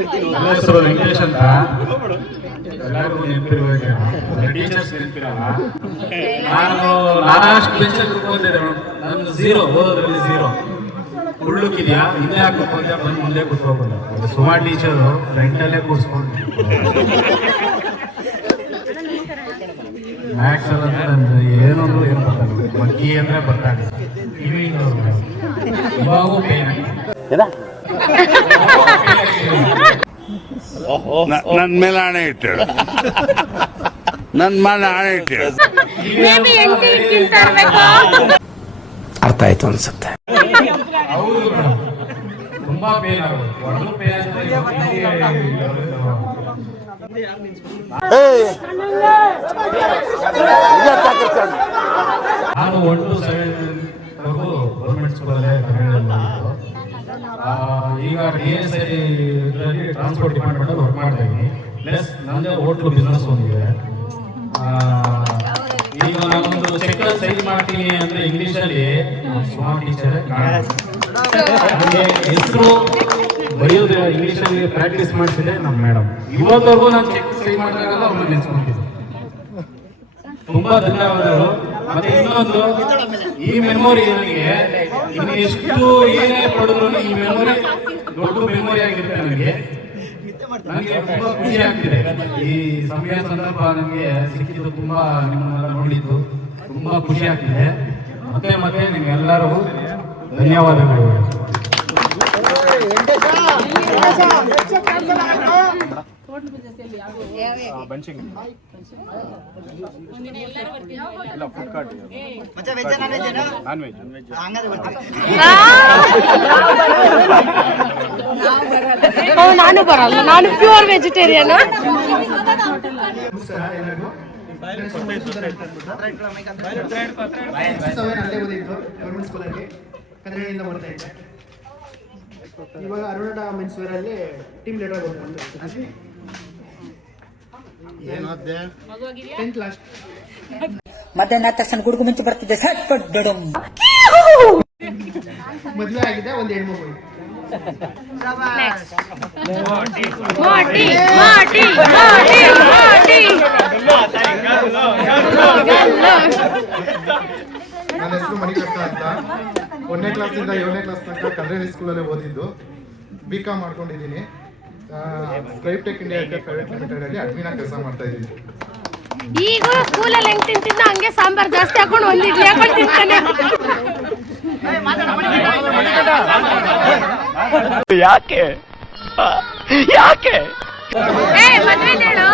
ನನ್ನ ಹೆಸರು ವೆಂಕಟೇಶ್ ಅಂತ. ಎಲ್ಲರಿಗೂ ನೆನಪಿರ್ಬೇಕು, ಟೀಚರ್ಸ್ ನೆನಪಿರಲ್ಲ. ನಾನು ಲಾಸ್ಟ್ ಬೆಂಚಲ್ಲಿ ಕೂತ್ಕೊಂಡಿದ್ದೆ. ನನ್ನ ಝೀರೋ, ಓದೋದ್ರಲ್ಲಿ ಝೀರೋ. ಉಳ್ಳುಕಿದ್ಯಾ ಹಿಂದೆ ಹಾಕೋಕೊಂಡೆ ಬಂದು ಮುಂದೆ ಕೂತ್ಕೋಬೋದು. ಸುಮಾರು ಟೀಚರು ಫ್ರಂಟಲ್ಲೇ ಕೂರಿಸ್ಕೊಂಡು ಮ್ಯಾಥ್ಸ್ ಎಲ್ಲ ನಂದು ಏನೊಂದು ಏನು ಬರ್ತಾನೆ, ಮಕ್ಕಿ ಅಂದರೆ ಬರ್ತಾನೆ. ಕಿವಿ ಇವಾಗೂ ಪೇನ್. ನನ್ನ ಮೇಲೆ ಹಣೆ ಇಟ್ಟು, ನನ್ನ ಮೇಲೆ ಹಣೆ ಇಟ್ಟು ಅರ್ಥ ಆಯ್ತು ಅನ್ಸುತ್ತೆ. ಹೌದು ಮೇಡಮ್, ತುಂಬಾ ಪೇನ್ ಆಗೋದು. ಒಳ್ಳೆ ಪೇನ್ ನಾನು 1 to 7 ಗೌರ್ಮೆಂಟ್ ಸ್ಕೂಲಲ್ಲೇ ಕನ್ನಡದಲ್ಲಿ. ಈಗ DSI ಇದರಲ್ಲಿ ಟ್ರಾನ್ಸ್ಪೋರ್ಟ್ ಡಿಪಾರ್ಟ್ಮೆಂಟಲ್ಲಿ ವರ್ಕ್ ಮಾಡ್ತಾ ಇದ್ದೀನಿ. ಪ್ಲಸ್ ನನ್ನದೇ ಹೋಟ್ಲು ಬಿಸ್ನೆಸ್ ಒಂದಿದೆ. ಈಗ ನಾನೊಂದು ಚೆಕ್ ಸೈನ್ ಮಾಡ್ತೀನಿ ಅಂದರೆ ಇಂಗ್ಲೀಷಲ್ಲಿ ಸುಮಾರು ಟೀಚರ್ ನನಗೆ ಹೆಸರು ಬರೆಯೋದು ಇಂಗ್ಲೀಷಲ್ಲಿ ಪ್ರಾಕ್ಟೀಸ್ ಮಾಡಿಸಿದೆ ನಮ್ಮ ಮೇಡಮ್. ಇವತ್ತವರೆಗೂ ನಾನು ಚೆಕ್ ಸೈನ್ ಮಾಡಿದಾಗಲ್ಲ ಅವ್ರನ್ನ ನೆನೆಸ್ಕೊಂಡಿದ್ದೆ. ತುಂಬಾ ಧನ್ಯವಾದಗಳು. ಮತ್ತೆ ಇನ್ನೊಂದು, ಈ ಮೆಮೊರಿ ನನಗೆ ಇನ್ನು ಎಷ್ಟು ಏನೇ ಪಡೆದ್ರು ಈ ಮೆಮೊರಿ ದೊಡ್ಡ ಮೆಮೊರಿ ಆಗಿರುತ್ತೆ. ನನಗೆ ತುಂಬಾ ಖುಷಿ ಆಗ್ತಿದೆ. ಈ ಸಮಯ ಸಂದರ್ಭ ನನಗೆ ಸಿಕ್ಕಿದ್ದು, ತುಂಬಾ ನಿಮ್ಮನ್ನೆಲ್ಲ ನೋಡಿದ್ದು ತುಂಬಾ ಖುಷಿ ಆಗ್ತಿದೆ. ಮತ್ತೆ ಮತ್ತೆ ನಿಮ್ಗೆಲ್ಲರಿಗೂ ಧನ್ಯವಾದಗಳು. ನಾನು ಬರಲ್ಲ, ನಾನು ಪ್ಯೂರ್ ವೆಜಿಟೇರಿಯನ್. ಕನ್ನಡದಿಂದ ಬರ್ತಾ ಇದ್ದೆ. ಇವಾಗ ಅರುಣ ಮೆನ್ಸ್ ವೇರ್ ಅಲ್ಲಿ ಟೀಮ್ ಲೀಡರ್ ಮಧ್ಯಾಹ್ನ ತಕ್ಷಣ ಗುಡುಗು ಮುಂಚೆ ಬರ್ತಿದ್ದೆ. ಮದುವೆ ಆಗಿದೆ, ಒಂದು ಹೆಣ್ಮಗು. ನನ್ನ ಹೆಸರು ಮಣಿಕಂಠ ಅಂತ. 1ನೇ ಕ್ಲಾಸಿಂದ 7ನೇ ಕ್ಲಾಸ್ ತನಕ ಕನ್ನಡ ಸ್ಕೂಲಲ್ಲೇ ಓದಿದ್ದು. BCom ಮಾಡ್ಕೊಂಡಿದ್ದೀನಿ. Scribe tech India private limited ಅಲ್ಲಿ ಅಡ್ಮಿನ್ ಆಗಿ ಕೆಲಸ ಮಾಡ್ತಾ ಇದ್ದೀನಿ. ಈಗ ಸ್ಕೂಲಲ್ಲಿ ಹೆಂಗ್ ತಿಂತಿದ್ದ ಹಂಗೆ ಸಾಂಬಾರ್ ಜಾಸ್ತಿ ಹಾಕೊಂಡು ಒಂದು ಇಡ್ಲಿ ಹಾಕೊಂಡು ತಿಂತಾನೆ. ಯಾಕೆ ಯಾಕೆ ಮದ್ವೆ ಹೇಳು.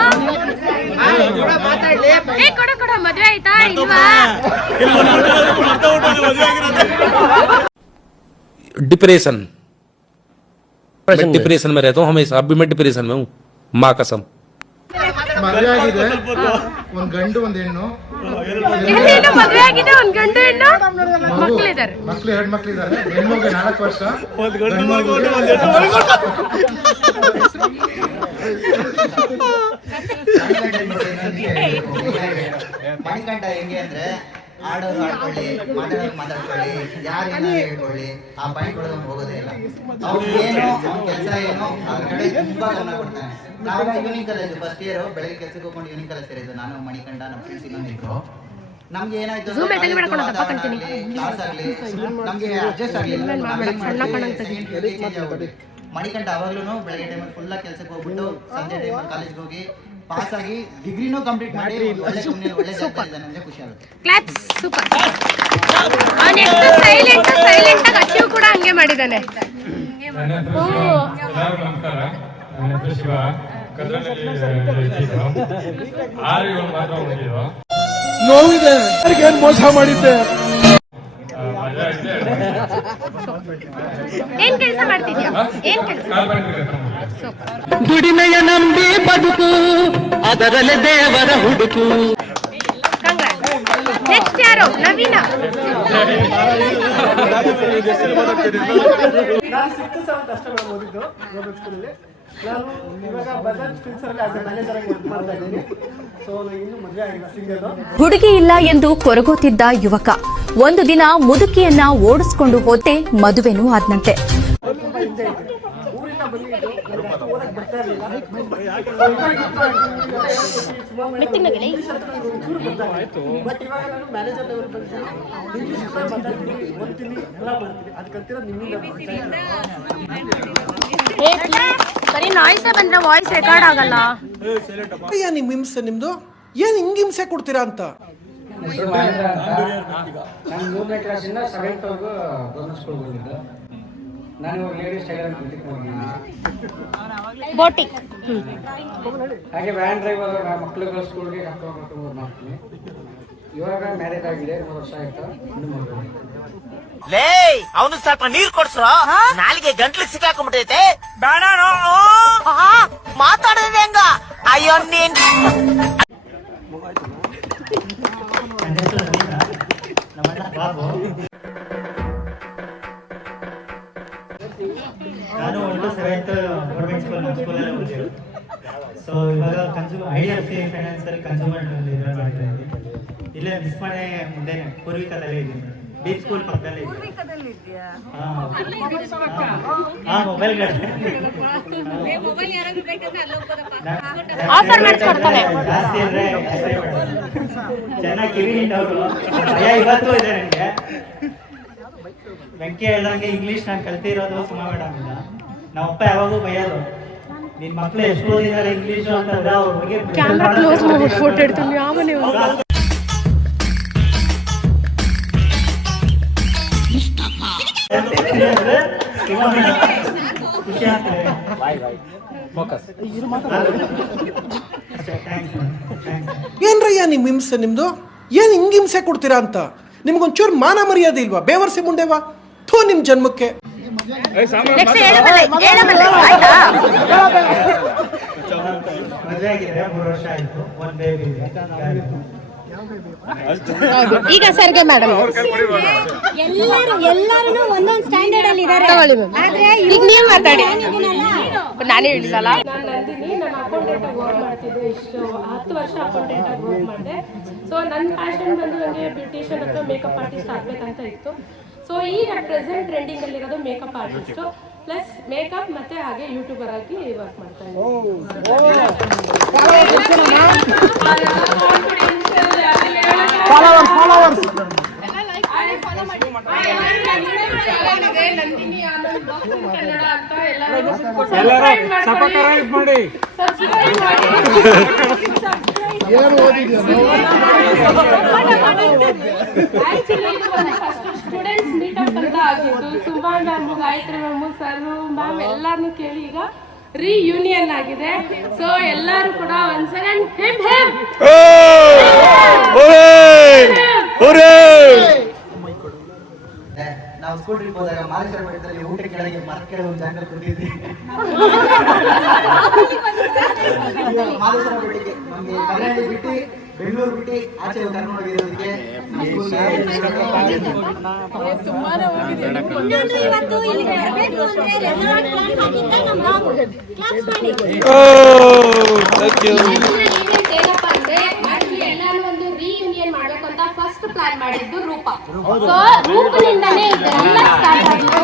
ಕೊಡ ಮದ್ವೆ ಆಯ್ತಾ ಇಲ್ವಾ? डिप्रेशन डिप्रेशन में रहता हूँ हमेशा. अभी मैं डिप्रेशन में हूँ, माँ कसम. ಮದುವೆ ಆಗಿದೆ, ಒಂದು ಗಂಡು ಒಂದು ಹೆಣ್ಣು. ಮದ್ವೆ ಆಗಿದೆ, ಒಂದು ಗಂಡು ಹೆಣ್ಣು, ಮಕ್ಕಳಿದ್ದಾರೆ. ಮಕ್ಕಳು 2 ಮಕ್ಕಳಿದ್ದಾರೆ. ಹೆಣ್ಮಗು 4 ವರ್ಷ. ಮಣಿಕಂಠ ಹೆಂಗೆ ಅಂದ್ರೆ ಆಡೋರು ಆಡ್ಕೊಳ್ಳಿ, ಮಾತಾಡೋರು ಮಾತಾಡ್ಕೊಳ್ಳಿ, ಯಾರೇನೋ ಹೇಳ್ಕೊಳ್ಳಿ, ಆ ಪಾಯಿಂಟ್ ಒಳಗೆ ಹೋಗೋದೇ ಇಲ್ಲ. ಅವ್ನು ಏನು, ಅವ್ನ ಕೆಲಸ ಏನು, ಅದ್ರ ಕಡೆ ತುಂಬಾ ಗಮನ ಕೊಡ್ತಾನೆ. ನಾವೆಲ್ಲ ಈವ್ನಿಂಗ್ ಕಾಲೇಜ್ ಫಸ್ಟ್ ಇಯರ್ ಬೆಳಗ್ಗೆ ಕೆಲಸಕ್ಕೆ ಹೋಗ್ಕೊಂಡು ಈವ್ನಿಂಗ್ ಕಾಲೇಜ್ ಸೇರಿದ್ದು. ನಾನು ಮಣಿಕಂಠ, ನಮ್ಮ ಫ್ರೆಂಡ್ಸ್ ಇನ್ನೊಂದಿದ್ರು. ನಮ್ಗೆ ಏನಾಯ್ತು, ಕ್ಲಾಸ್ ಆಗ್ಲಿ ನಮ್ಗೆ ಅಡ್ಜಸ್ಟ್ ಆಗ್ಲಿಲ್ಲ. ಮಣಿಕಂಠ ಅವಾಗ್ಲೂ ಬೆಳಗ್ಗೆ ಟೈಮಲ್ಲಿ ಫುಲ್ ಕೆಲಸಕ್ಕೆ ಹೋಗ್ಬಿಟ್ಟು ಸಂಜೆ ಟೈಮಲ್ಲಿ ಕಾಲೇಜ್ಗೆ ಹೋಗಿ ಪಾಸ್ ಆಗಿ ಡಿಗ್ರಿನೂ ಕಂಪ್ಲೀಟ್ ಮಾಡಿ ಒಳ್ಳೆ ಕಂಪ್ನಿಯಲ್ಲಿ ಒಳ್ಳೆ ಜಾಬ್ ಇದ್ದಾನೆ ಅಂದ್ರೆ ಖುಷಿ ಆಗುತ್ತೆ. Claps, super. ಅವನು ಎಷ್ಟು ಸೈಲೆಂಟ್ ಆಗಿ ಅಚೀವ್ ಕೂಡ ಹಂಗೆ ಮಾಡಿದ್ದಾನೆ. ನನ್ನ ಹೆಸರು ಶಿವ. ನೋವಿದೆ, ಯಾರಿಗೇನು ಮೋಸ ಮಾಡಿದ್ದೆ. ಏನ್ ಕೆಲಸ ಮಾಡ್ತಿದ್ಯಾ? ಏನ್ ಕೆಲಸ? ದುಡಿಮೆಯ ನಂಬಿ ಬದುಕು, ಅದರಲ್ಲಿ ದೇವರ ಹುಡುಕು. ನೆಕ್ಸ್ಟ್ ಯಾರು? ನವೀನ. ನಾನು 6th 7th ಅಷ್ಟೇ ಓದಿದ್ದು ಗೌರ್ಮೆಂಟ್ ಸ್ಕೂಲಲ್ಲಿ. ನಾನು ಇವಾಗ ಬಜಾಜ್ ಫಿನ್ಸರ್ಲಿ ಆಸ್ ಎ ಮ್ಯಾನೇಜರ್ ಆಗಿ ವರ್ಕ್ ಮಾಡ್ತಾ ಇದ್ದೀನಿ. ಸೊ ಇನ್ನು ಮದುವೆ ಆಗಿಲ್ಲ, ಸಿಂಗಲ್. ಹುಡುಗಿ ಇಲ್ಲ ಎಂದು ಕೊರಗುತ್ತಿದ್ದ ಯುವಕ ಒಂದು ದಿನ ಮುದುಕಿಯನ್ನ ಓಡಿಸಿಕೊಂಡು ಹೋದೆ, ಮದುವೆನೂ ಆದ್ನಂತೆ. ತುಂಬಾ ಹಿಂದೆ ಇದೆ. ಊರಿಂದ ಬಂದಿದ್ದು ಅಷ್ಟು ಓದಕ್ಕೆ ಬರ್ತಾ ಇರಲಿಲ್ಲ. ಬಟ್ ಇವಾಗ ನಾನು ಮ್ಯಾನೇಜರ್ ಲೆವೆಲ್ ಬಂದಿದ್ದೀನಿ. ಇಂಗ್ಲೀಷ್ ಕೂಡ ಮಾತಾಡ್ತೀನಿ, ಓದ್ತೀನಿ, ಎಲ್ಲ ಮಾಡ್ತೀನಿ. ಅದು ಕಲ್ತಿರೋದು ನಿಮ್ಮಿಂದ. ಬರೀ ನಾಯ್ಸೇ ಬಂದ್ರೆ ವಾಯ್ಸ್ ರೆಕಾರ್ಡ್ ಆಗಲ್ಲ. ನಿಮ್ ಹಿಂಸೆ ನಿಮ್ದು ಏನ್ ಹಿಂಗ್ ಹಿಂಸೆ ಕೊಡ್ತೀರಾ ಅಂತ. ನಾನು 3ನೇ ಕ್ಲಾಸಿಂದ 7th ವರೆಗೂ ಗೌರ್ಮೆಂಟ್ ಸ್ಕೂಲ್ಗೆ ಹೋಗಿದ್ದು. ನಾನು ಲೇಡೀಸ್ ಟೈಲರ್ ಬೋಟಿ ಹಾಗೆ ವ್ಯಾನ್ ಡ್ರೈವರ್ ಮಕ್ಕಳುಗಳ ಸ್ಕೂಲ್ಗೆ ಕರ್ಕೊಂಡು ಮಾಡ್ತೀನಿ. ಇವಾಗ ಮ್ಯಾರೇಜ್ ಆಗಿದೆ, 3 ವರ್ಷ ಆಯ್ತು. ಇನ್ನು ಮಾಡ್ಬೋದು. ಲೇ ಅವನು ಸ್ವಲ್ಪ ನೀರ್ ಕೊಡ್ಸ್ರ ನಾಲಿಗೆ ಗಂಟ್ಲಿಗೆ ಸಿಕ್ಕಾಕೊಂಡ್ಬಿಟ್ಟೈತೆ. ಬೇಡ ಮಾತಾಡೋದು ಹೆಂಗ? ಅಯ್ಯೋ ನೀನ್ ನಾನು 1 to 7th ಗೌರ್ಮೆಂಟ್ ಸ್ಕೂಲಲ್ಲಿ ಓದಿದ್ದು. ಸೊ ಇವಾಗ IDFC ಫೈನಾನ್ಸಲ್ಲಿ ಕನ್ಸ್ಯೂಮರ್ ಮಾಡ್ತಾ ಇದ್ದೀನಿ. ಇಲ್ಲೇ ಮಿಸ್ ಮನೆ ಮುಂದೆ ಪೂರ್ವಿಕದಲ್ಲೇ ಇದ್ದೀನಿ. ಡೀಪ್ ಸ್ಕೂಲ್ ಪಕ್ಕದಲ್ಲೇ ಇದ್ದೀನಿ. ಮೊಬೈಲ್ ಆಫರ್ ಮಾಡಿಸ್ಕೊಡ್ತಾನೆ. ಜಾಸ್ತಿ ಅಂದ್ರೆ ಚೆನ್ನಾಗಿ ಕಿವಿ ಅವರು ಭಯ ಇವತ್ತು ಇದೆ ನನಗೆ. ವೆಂಕಿ ಹೇಳ್ದಂಗೆ ಇಂಗ್ಲೀಷ್ ನಾನು ಕಲ್ತಿರೋದು ಸುಮಾ ಮೇಡಮ್ ಇಂದ. ನಮ್ಮಪ್ಪ ಯಾವಾಗೂ ಬೈಯೋದು, ನಿನ್ ಮಕ್ಳು ಎಷ್ಟು ಓದಿದ್ದಾರೆ ಇಂಗ್ಲೀಷು ಅಂತಂದ್ರೆ ಅವ್ರ ಬಗ್ಗೆ ಕ್ಯಾಮ್ರಾ ಕ್ಲೋಸ್ ಮಾಡಿ ಫೋಟೋ ಇಡ್ತೀನಿ. ಯಾವನೇ ಖುಷಿ ಆಗ್ತದೆ. ಏನ್ರಯ್ಯ ನಿಮ್ ಹಿಂಸೆ ನಿಮ್ದು ಏನ್ ಹಿಂಗ್ ಹಿಂಸೆ ಕೊಡ್ತೀರಾ ಅಂತ. ನಿಮ್ಗೊಂಚೂರು ಮಾನ ಮರ್ಯಾದೆ ಇಲ್ವಾ? ಬೇವರ್ಸಿ ಮುಂಡೆವಾ ಥೂ ನಿಮ್ ಜನ್ಮಕ್ಕೆ. ಮದುವೆ ಆಗಿದೆ, 3 ವರ್ಷ ಆಯ್ತು, 1 ಬೇಬಿ ಇದೆ. ಈಗ ಸರ್ಗೆ ಮೇಡಮ್ ಎಲ್ಲರೂ ಒಂದೊಂದು ಸ್ಟ್ಯಾಂಡರ್ಡ್ ಅಲ್ಲಿ ಇದ್ದಾರೆ. ಈಗ ನೀವು ಮಾತಾಡಿ, ನಾನೇ ಹೇಳಿಲ್ಲಲ್ಲ. ನಾನು ನಂದಿನಿ, ನಾನು ಅಕೌಂಟೆಂಟ್ ಆಗಿ ವರ್ಕ್ ಮಾಡ್ತಿದ್ದೆ. ಇಷ್ಟು 10 ವರ್ಷ ಅಕೌಂಟೆಂಟ್ ಆಗಿ ವರ್ಕ್ ಮಾಡಿದೆ. ಸೊ ನನ್ನ ಪ್ಯಾಷನ್ ಬಂದು ನನಗೆ ಬ್ಯೂಟಿಷಿಯನ್ ಅಥವಾ ಮೇಕಪ್ ಆರ್ಟಿಸ್ಟ್ ಆಗ್ಬೇಕಂತ ಇತ್ತು. ಸೊ ಈಗ ಪ್ರೆಸೆಂಟ್ ಟ್ರೆಂಡಿಂಗ್ ಅಲ್ಲಿರೋದು ಮೇಕಪ್ ಆರ್ಟಿಸ್ಟು ಪ್ಲಸ್ ಮೇಕಪ್ ಮತ್ತೆ ಹಾಗೆ ಯೂಟ್ಯೂಬರ್ ಆಗಿ ವರ್ಕ್ ಮಾಡ್ತಾ ಇದ್ದೀನಿ. ನಂದಿನಿ ಆನಂದ್ ಕನ್ನಡ ಅಂತ ಎಲ್ಲರೂ ಸಬ್ಸ್ಕ್ರೈಬ್ ಮಾಡಿ. ಸ್ಟೂಡೆಂಟ್ಸ್ ಮೀಟಪ್ ಅಂತ ಆಗಿದ್ದು Suma ma'am, Gayatri ma'am, sir ma'am ಎಲ್ಲಾರನ್ನು ಕೇಳಿ ಈಗ ರಿಯೂನಿಯನ್ ಆಗಿದೆ. ಸೊ ಎಲ್ಲರೂ ಕೂಡ ಒಂದ್ ಸೆಕೆಂಡ್ ಹೆಮ್ ಹೆಮ್ ನಾವು ಸ್ಕೂಲ್ ಟ್ರಿಪ್ ಹೋದಾಗ ಮಾಲೇಶ್ವರ ಬೆಟ್ಟದಲ್ಲಿ ಊಟ ಕೆಳಗೆ ಮರ ಕೆಳಗೆ ಒಂದು ಜಾಗ ಕೊಟ್ಟಿದ್ವಿ. ಮಾಲೇಶ್ವರ ಬೆಟ್ಟಕ್ಕೆ ನಮಗೆ ಕಲ್ಯಾಣಿ ಬಿಟ್ಟು ಬೆಂಗಳೂರು ಬಿಟ್ಟು ಆಚೆ ಕರ್ಕೊಂಡು ಹೋಗಿರೋದಕ್ಕೆ ಇವತ್ತು ಇಲ್ಲಿ ಬರಬೇಕು ಅಂದ್ರೆ ರೆಸಾರ್ಟ್ ಪ್ಲಾನ್ ಹಾಕಿದ್ದ ನಮ್ಮ ಮಾಮು ಕ್ಲಾಸ್ ಮಾಡಿ. ಏನಪ್ಪಾ ಅಂದ್ರೆ ಎಲ್ಲಾನು ಒಂದು ರಿಯೂನಿಯನ್ ಮಾಡ್ಬೇಕು ಅಂತ ಫಸ್ಟ್ ಪ್ಲಾನ್ ಮಾಡಿದ್ದು ರೂಪ. ಸೊ ರೂಪನಿಂದನೇ ಇದೆಲ್ಲ ಸ್ಟಾರ್ಟ್ ಆಗಿದ್ದು.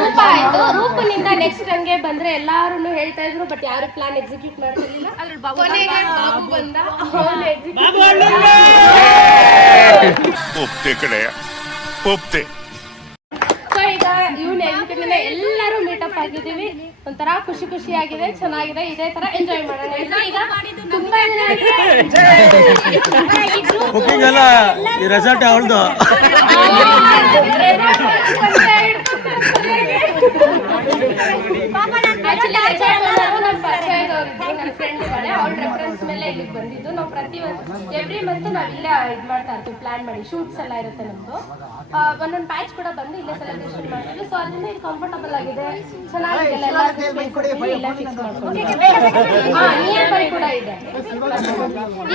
ರೂಪ ಆಯ್ತು. ರೂಪನಿಂದ ನೆಕ್ಸ್ಟ್ ಹಂಗೆ ಬಂದ್ರೆ ಎಲ್ಲಾರು ಹೇಳ್ತಾ ಇದ್ರು, ಬಟ್ ಯಾರು ಪ್ಲಾನ್ ಎಕ್ಸಿಕ್ಯೂಟ್ ಮಾಡ್ತಿರ್ಲಿಲ್ಲ. ಕೊನೆಗೆ ಬಾಬು ಬಂದ, ಅವನು ಎಕ್ಸಿಕ್ಯೂಟ್ ಒಪ್ತೆ ಕಡೆ ಒಪ್ತೆ. ಸೊ ಈಗ ಇವ್ನ ಎಕ್ಸಿಕ್ಯೂಟಿವ್ ಎಲ್ಲರೂ ಮೀಟಪ್ ಆಗಿದ್ದೀವಿ. ಒಂಥರ ಖುಷಿ ಖುಷಿಯಾಗಿದೆ, ಚೆನ್ನಾಗಿದೆ. ಇದೇ ತರ ಎಂಜಾಯ್ ಮಾಡೋಣ. ಈಗ ತುಂಬಾ ರೆಸಾರ್ಟ್ ಅವಳ್ದು ನನ್ನ ಫ್ರೆಂಡ್ ಇದ್ದಾಳೆ, ಅವ್ಳ ರೆಫರೆನ್ಸ್ ಮೇಲೆ ಇಲ್ಲಿಗೆ ಬಂದಿದ್ದು. ನಾವು ಪ್ರತಿ ಎವ್ರಿ ಮಂತ್ ನಾವು ಇಲ್ಲೇ ಇದು ಮಾಡ್ತಾ ಇರ್ತೀವಿ, ಪ್ಲಾನ್ ಮಾಡಿ. ಶೂಟ್ಸ್ ಎಲ್ಲ ಇರುತ್ತೆ ನಮ್ದು. ಒಂದೊಂದು ಬ್ಯಾಚ್ ಕೂಡ ಬಂದು ಇಲ್ಲೇ ಸೆಲೆಬ್ರೇಷನ್ ಮಾಡ್ತೀವಿ. ಸೊ ಅದರಿಂದ ಇದು ಕಂಫರ್ಟಬಲ್ ಆಗಿದೆ, ಚೆನ್ನಾಗಿದೆ. ಎಲ್ಲ ಫಿಕ್ಸ್ ಮಾಡ್ತೀವಿ. ನಿಯರ್ ಬೈ ಕೂಡ ಇದೆ.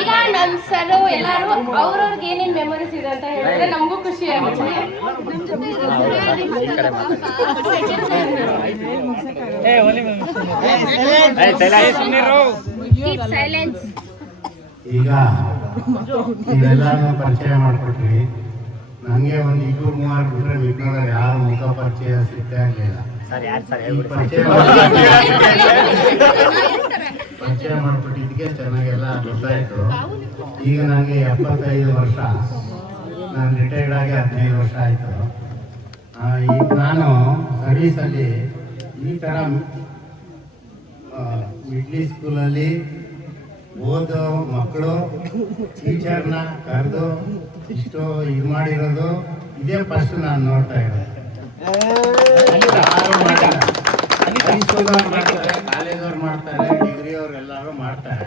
ಈಗ ನಮ್ಮ ಸರ್ ಎಲ್ಲರೂ ಅವ್ರವ್ರಿಗೆ ಏನೇನು ಮೆಮೊರೀಸ್ ಇದೆ ಅಂತ ಹೇಳಿದ್ರೆ ನಮಗೂ ಖುಷಿ ಆಗುತ್ತೆ. ಈಗ ಇವೆಲ್ಲಾನು ಪರಿಚಯ ಮಾಡ್ಕೊಟ್ವಿ. ನನಗೆ ಒಂದು 2-3 ಬಿಟ್ಟರೆ ಮಿಕ್ಕವ್ರು ಯಾರು ಮುಖ ಪರಿಚಯ ಸಿಗ್ತಾ ಇರಲಿಲ್ಲ. ಪರಿಚಯ ಮಾಡಿಬಿಟ್ಟಿದ್ದಕ್ಕೆ ಚೆನ್ನಾಗೆಲ್ಲ ಗೊತ್ತಾಯಿತು. ಈಗ ನನಗೆ 75 ವರ್ಷ, ನಾನು ರಿಟೈರ್ಡ್ ಆಗಿ 15 ವರ್ಷ ಆಯಿತು. ಈಗ ನಾನು ಸರ್ವೀಸಲ್ಲಿ ಈ ಥರ ಮಿಡ್ಲಿ ಸ್ಕೂಲಲ್ಲಿ ಓದೋ ಮಕ್ಕಳು ಟೀಚರ್ನ ಕರೆದು ಇಷ್ಟು ಇದು ಮಾಡಿರೋದು ಇದೇ ಫಸ್ಟ್ ನಾನು ನೋಡ್ತಾ ಇರೋದು. ಹೈಸ್ಕೂಲವ್ರು ಮಾಡ್ತಾರೆ, ಕಾಲೇಜವ್ರು ಮಾಡ್ತಾರೆ, ಡಿಗ್ರಿಯವ್ರು ಎಲ್ಲರೂ ಮಾಡ್ತಾರೆ.